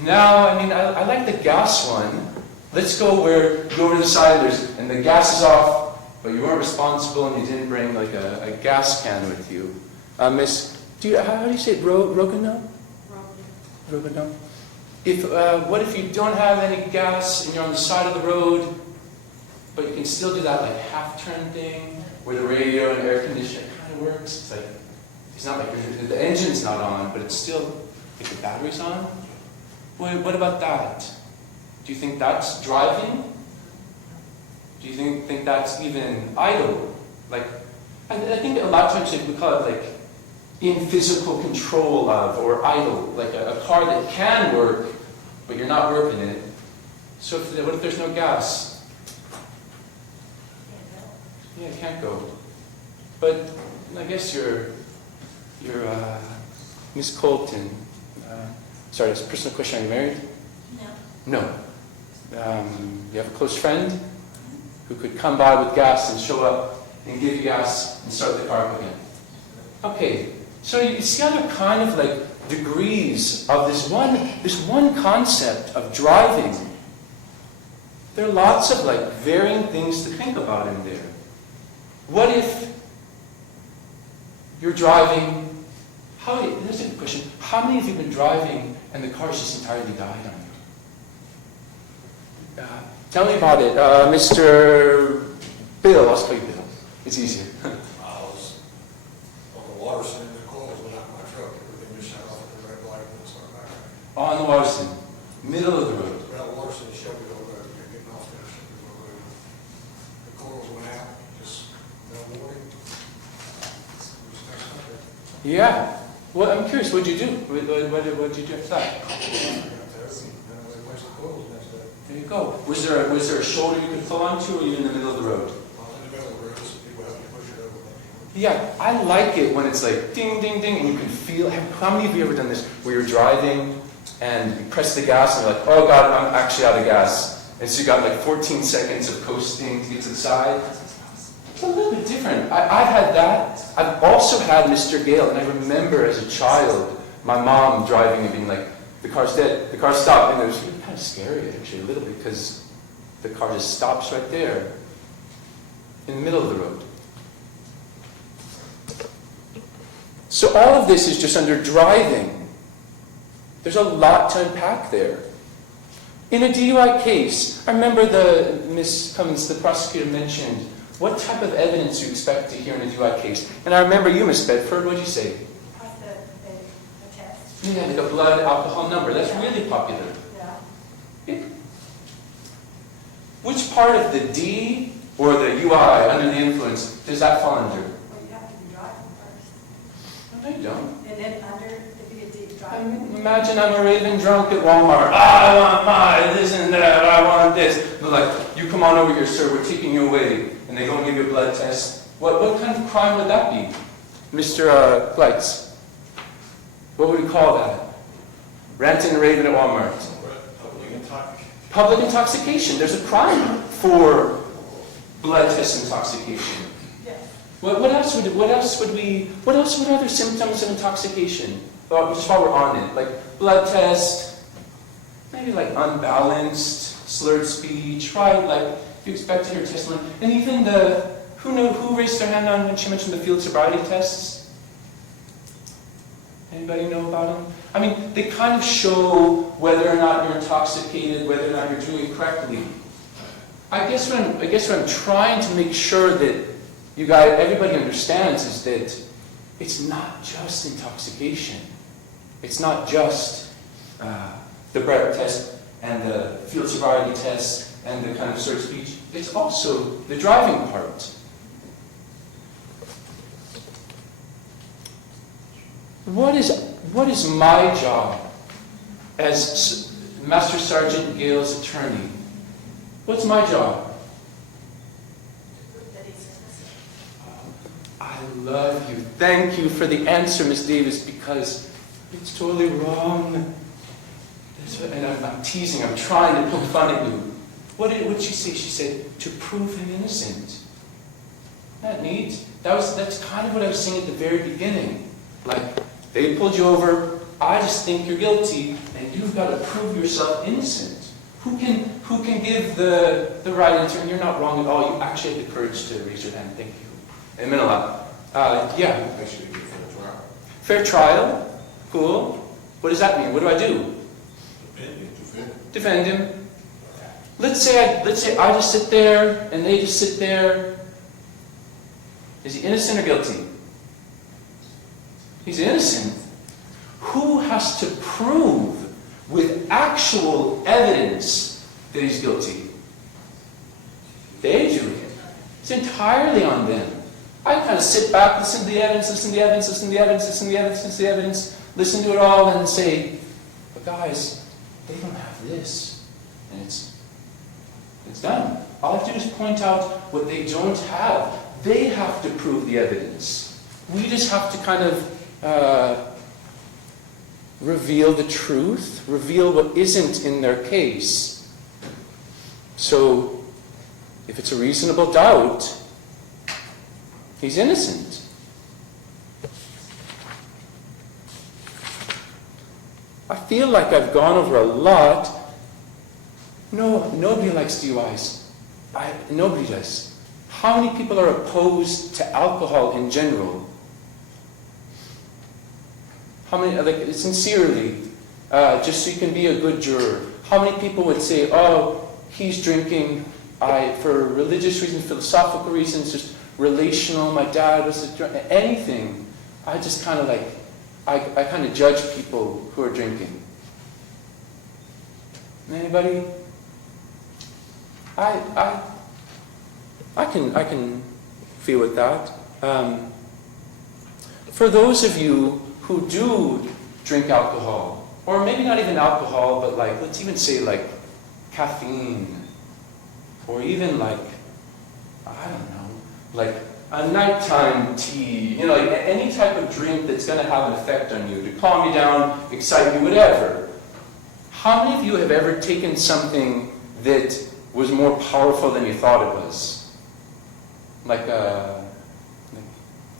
Now, I mean, I like the gas one. Let's go where you go over to the side and the gas is off, but you weren't responsible and you didn't bring like a gas can with you. Miss, how do you say it? Rogano? Rogano. What if you don't have any gas and you're on the side of the road, but you can still do that like half-turn thing where the radio and air conditioner kind of works? It's like, it's not like the engine's not on, but it's still, like the battery's on? What about that? Do you think that's driving? Do you think that's even idle? Like, I think a lot of times we call it like in physical control of or idle, like a car that can work, but you're not working it. So what if there's no gas? Yeah, it can't go. But I guess you're Miss Colton. Sorry, it's a personal question. Are you married? No. No. You have a close friend who could come by with gas and show up and give you gas and start the car up again. Okay, so you see how they're kind of like degrees of this one concept of driving. There are lots of like varying things to think about in there. What if you're driving? Here's a good question. How many of you have been driving and the car's just entirely died on you? Tell me about it. Mr. Bill, I'll call you Bill. It's easier. I was on the water sitting the coils went out my truck, everything just shut off at the red light and started back. On the Waterson, middle of the road. Well, water sitting Shelbyville Road, you're getting off there, Shelbyville Road. The coils went out, just no warning. Yeah. Well, I'm curious, what'd you do? What'd you do after that? There you go. Was there a shoulder you could pull onto, or were you in the middle of the road? In the middle of the road, so people have to push it over. Yeah, I like it when it's like ding, ding, ding, and you can feel. How many of you ever done this where you're driving and you press the gas and you're like, oh God, I'm actually out of gas. And so you got like 14 seconds of coasting to get to the side. It's a little bit different. I've had that. I've also had Mr. Gale, and I remember as a child, my mom driving and being like, the car's dead, the car stopped, and it was really kind of scary actually a little bit because the car just stops right there in the middle of the road. So all of this is just under driving. There's a lot to unpack there. In a DUI case, I remember Ms. Cummins, the prosecutor, mentioned what type of evidence you expect to hear in a DUI case. And I remember you, Ms. Bedford, what did you say? The test. Yeah, like a blood alcohol number. That's really popular. Yeah. Which part of the D or the UI, under the influence, does that fall under? Well, you have to be driving first. No, you don't. And then under, if you get driving. Imagine I'm a raving drunk at Walmart. I want my this and that. I want this. They're like, you come on over here, sir. We're taking you away. And they go and give you a blood test. What kind of crime would that be? Mr. Gleitz? What would we call that? Ranting and raving at Walmart. Public intoxication. There's a crime for blood test intoxication. Yes. What else would other symptoms of intoxication? Well, just while we're on it, like blood test, maybe like unbalanced, slurred speech, right? Like you expect to hear testimony, and even who raised their hand on when she mentioned the field sobriety tests? Anybody know about them? I mean, they kind of show whether or not you're intoxicated, whether or not you're doing it correctly. I guess what I'm trying to make sure that everybody understands is that it's not just intoxication. It's not just the breath test and the field sobriety test and the kind of slurred speech. It's also the driving part. What is my job as Master Sergeant Gale's attorney? What's my job? I love you. Thank you for the answer, Miss Davis, because it's totally wrong. And I'm teasing. I'm trying to poke fun at you. What did she say? She said, to prove him innocent. Isn't that neat? That's kind of what I was saying at the very beginning. Like, they pulled you over, I just think you're guilty, and you've got to prove yourself innocent. Who can give the right answer? And you're not wrong at all. You actually have the courage to raise your hand. Thank you. It meant a lot. Yeah. Actually, be a fair trial. Fair trial. Cool. What does that mean? What do I do? Defend him. Let's say I just sit there and they just sit there. Is he innocent or guilty? He's innocent. Who has to prove with actual evidence that he's guilty? They do. It's entirely on them. I kind of sit back, listen to the evidence, listen to the evidence, listen to the evidence, listen to the evidence, listen to the evidence, listen to it all, and say, but guys, they don't have this. And it's done. All I have to do is point out what they don't have. They have to prove the evidence. We just have to kind of reveal the truth, reveal what isn't in their case. So, if it's a reasonable doubt, he's innocent. I feel like I've gone over a lot. No, nobody likes DUIs. Nobody does. How many people are opposed to alcohol in general? How many, sincerely, just so you can be a good juror, how many people would say, oh, he's drinking, for religious reasons, philosophical reasons, just relational, my dad was a drunk, anything. I just kind of like, I kind of judge people who are drinking. Anybody? I can feel with that. For those of you who do drink alcohol, or maybe not even alcohol, but like, let's even say like caffeine, or even like, I don't know, like a nighttime tea, you know, like any type of drink that's going to have an effect on you, to calm you down, excite you, whatever. How many of you have ever taken something that was more powerful than you thought it was? Like,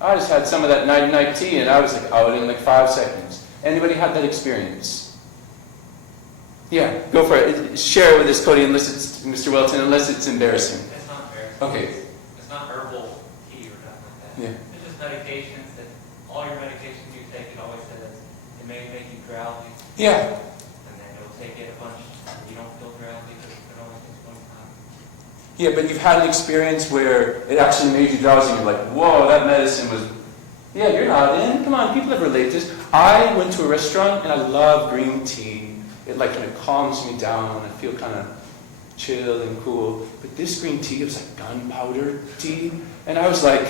I just had some of that night tea and I was like out in like 5 seconds. Anybody had that experience? Yeah, go for it. Share it with us, Cody, unless it's Mr. Welton, unless it's embarrassing. It's not embarrassing. Okay. It's not herbal tea or nothing like that. Yeah. It's just medications that, all your medications you take, it always says it may make you drowsy. Yeah. And then it'll take it a bunch and you don't feel drowsy because it only takes one time. Yeah, but you've had an experience where it actually made you drowsy and you're like, whoa, that medicine was... Yeah, you're not in. Come on, people have related this. I went to a restaurant and I love green tea. It like kind of calms me down. I feel kind of chill and cool. But this green tea, it was like gunpowder tea. And I was like,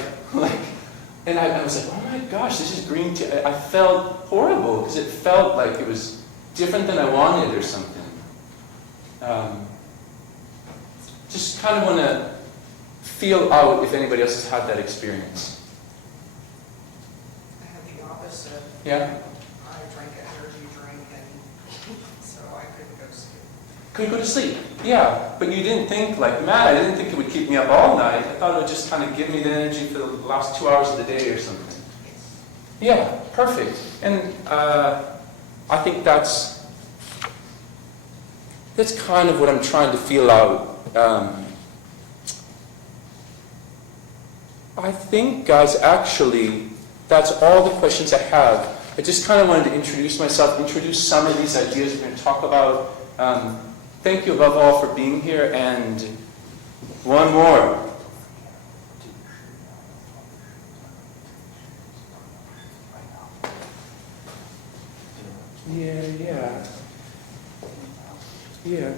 and I was like, oh my gosh, this is green tea. I felt horrible because it felt like it was different than I wanted or something. Just kind of want to feel out if anybody else has had that experience. I had the opposite. Yeah? I drank an energy drink and so I couldn't go to sleep. Couldn't go to sleep. Yeah, but you didn't think like, man, I didn't think it would keep me up all night. I thought it would just kind of give me the energy for the last 2 hours of the day or something. Yeah, perfect. And I think that's kind of what I'm trying to feel out. I think, guys, actually, that's all the questions I have. I just kind of wanted to introduce myself, introduce some of these ideas we're going to talk about. Thank you above all for being here, and one more. Yeah.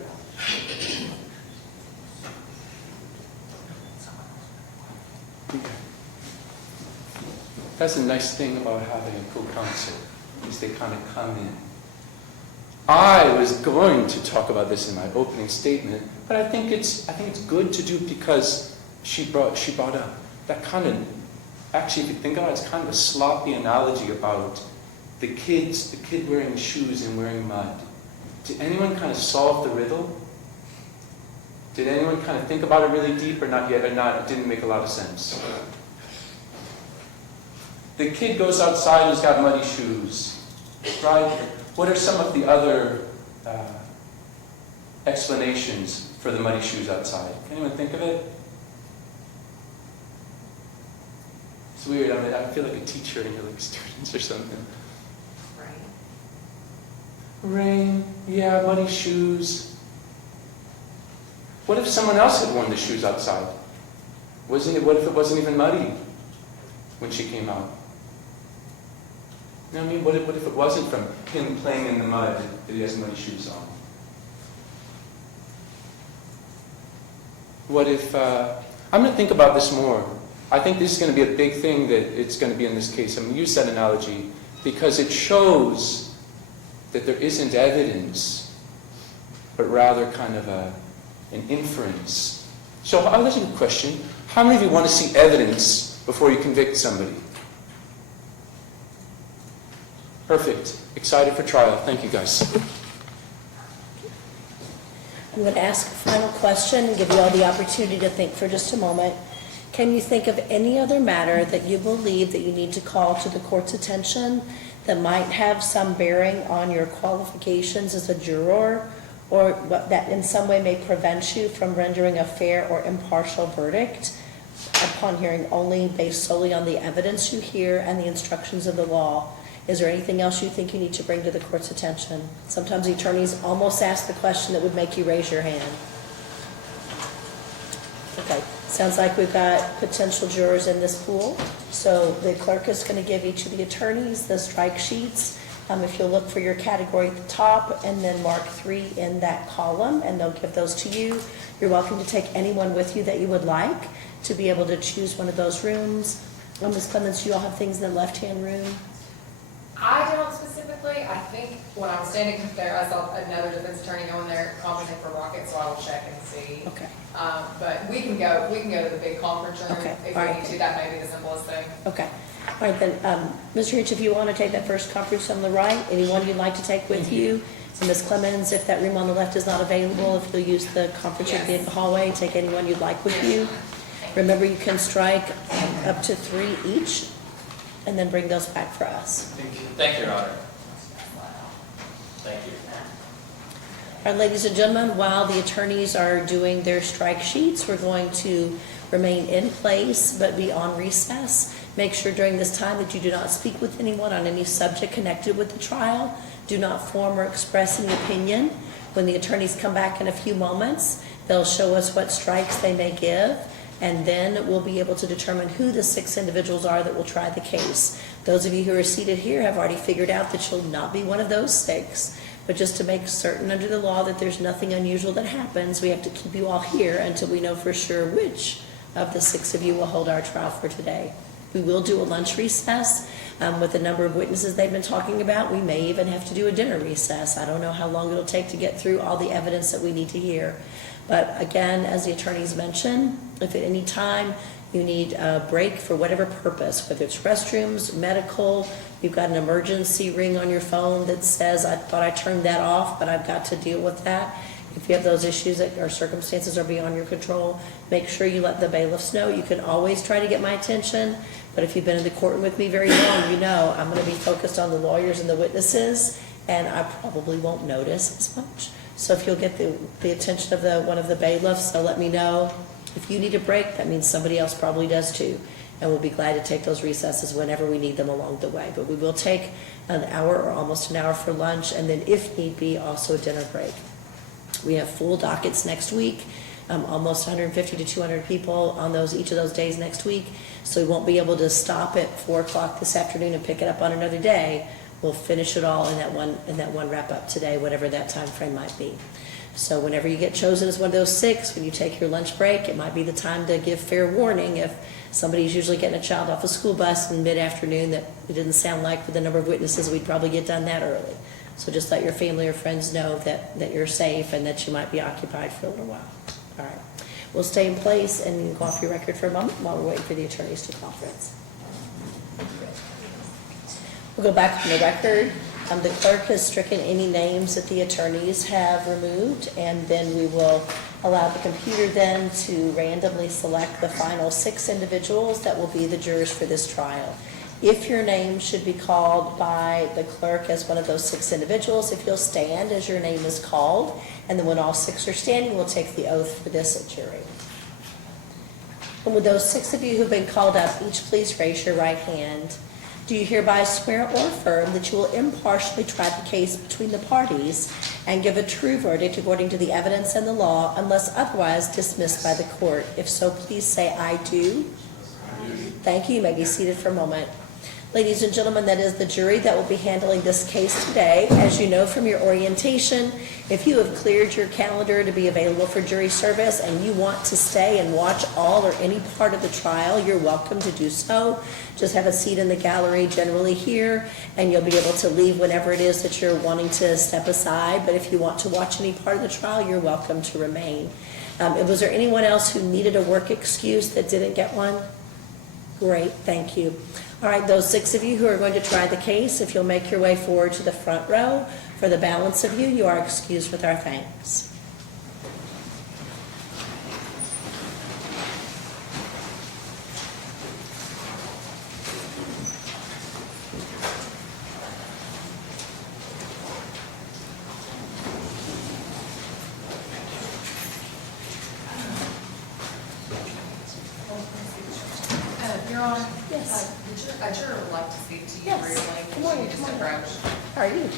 That's a nice thing about having a co-counsel, is they kind of come in. I was going to talk about this in my opening statement, but I think it's good to do because she brought up that kind of, actually if you think about it, it's kind of a sloppy analogy about the kid wearing shoes and wearing mud. Did anyone kind of solve the riddle? Did anyone kind of think about it really deep or not yet, or not? It didn't make a lot of sense. The kid goes outside and has got muddy shoes, right? What are some of the other explanations for the muddy shoes outside? Can anyone think of it? It's weird. I mean, I feel like a teacher and you're like students or something. Rain, yeah, muddy shoes. What if someone else had worn the shoes outside? What if it wasn't even muddy when she came out? You know what I mean? What if it wasn't from him playing in the mud that he has muddy shoes on? What if, I'm going to think about this more. I think this is going to be a big thing that it's going to be in this case. I'm going to use that analogy because it shows that there isn't evidence, but rather kind of an inference. So that's a good question. How many of you want to see evidence before you convict somebody? Perfect. Excited for trial. Thank you, guys. I'm going to ask a final question and give you all the opportunity to think for just a moment. Can you think of any other matter that you believe that you need to call to the court's attention that might have some bearing on your qualifications as a juror, or that in some way may prevent you from rendering a fair or impartial verdict upon hearing only based solely on the evidence you hear and the instructions of the law? Is there anything else you think you need to bring to the court's attention? Sometimes the attorneys almost ask the question that would make you raise your hand. Okay, sounds like we've got potential jurors in this pool. So the clerk is going to give each of the attorneys the strike sheets. If you'll look for your category at the top and then mark 3 in that column, and they'll give those to you. You're welcome to take anyone with you that you would like to be able to choose one of those rooms. Ms. Clemens, you all have things in the left-hand room? I don't specifically. I think when I was standing there, I saw another defense attorney go in there conferencing for Rocket, so I will check and see. Okay. But we can go to the big conference room Okay, if all we right. need to. That may be the simplest thing. Okay. All right, then, Mr. Hitch, if you want to take that first conference on the right, anyone you'd like to take with you? And Ms. Clemens, if that room on the left is not available, if you'll use the conference room at the end of the hallway, take anyone you'd like with you. Remember, you can strike up to 3 each, and then bring those back for us. Thank you, Your Honor. Thank you. All right, ladies and gentlemen, while the attorneys are doing their strike sheets, we're going to remain in place but be on recess. Make sure during this time that you do not speak with anyone on any subject connected with the trial. Do not form or express any opinion. When the attorneys come back in a few moments, they'll show us what strikes they may give, and then we'll be able to determine who the 6 individuals are that will try the case. Those of you who are seated here have already figured out that you'll not be one of those 6. But just to make certain under the law that there's nothing unusual that happens, we have to keep you all here until we know for sure which of the 6 of you will hold our trial for today. We will do a lunch recess with the number of witnesses they've been talking about. We may even have to do a dinner recess. I don't know how long it'll take to get through all the evidence that we need to hear. But again, as the attorneys mentioned, if at any time you need a break for whatever purpose, whether it's restrooms, medical, you've got an emergency ring on your phone that says, I thought I turned that off, but I've got to deal with that. If you have those issues that or circumstances are beyond your control, make sure you let the bailiffs know. You can always try to get my attention, but if you've been in the courtroom with me very long, you know I'm going to be focused on the lawyers and the witnesses, and I probably won't notice as much. So if you'll get the attention of one of the bailiffs, they'll let me know. If you need a break, that means somebody else probably does too. And we'll be glad to take those recesses whenever we need them along the way. But we will take an hour or almost an hour for lunch, and then if need be, also a dinner break. We have full dockets next week, almost 150 to 200 people on each of those days next week. So we won't be able to stop at 4 o'clock this afternoon and pick it up on another day. We'll finish it all in that one wrap up today, whatever that time frame might be. So whenever you get chosen as one of those 6, when you take your lunch break, it might be the time to give fair warning if somebody's usually getting a child off a school bus in mid-afternoon that it didn't sound like with the number of witnesses, we'd probably get done that early. So just let your family or friends know that you're safe and that you might be occupied for a little while. All right. We'll stay in place and you can go off your record for a moment while we're waiting for the attorneys to conference. We'll go back on the record. The clerk has stricken any names that the attorneys have removed, and then we will allow the computer then to randomly select the final 6 individuals that will be the jurors for this trial. If your name should be called by the clerk as one of those 6 individuals, if you'll stand as your name is called, and then when all 6 are standing, we'll take the oath for this jury. And with those 6 of you who've been called up, each please raise your right hand. Do you hereby swear or affirm that you will impartially try the case between the parties and give a true verdict according to the evidence and the law, unless otherwise dismissed by the court? If so, please say, I do. Thank you. You may be seated for a moment. Ladies and gentlemen, that is the jury that will be handling this case today. As you know from your orientation, if you have cleared your calendar to be available for jury service and you want to stay and watch all or any part of the trial, you're welcome to do so. Just have a seat in the gallery generally here, and you'll be able to leave whenever it is that you're wanting to step aside. But if you want to watch any part of the trial, you're welcome to remain. Was there anyone else who needed a work excuse that didn't get one? Great, thank you. All right, those 6 of you who are going to try the case, if you'll make your way forward to the front row. For the balance of you, you are excused with our thanks. Your Honor? Yes. A juror would like to speak to you Yes. briefly. Come on, She just come on. approached. How are you?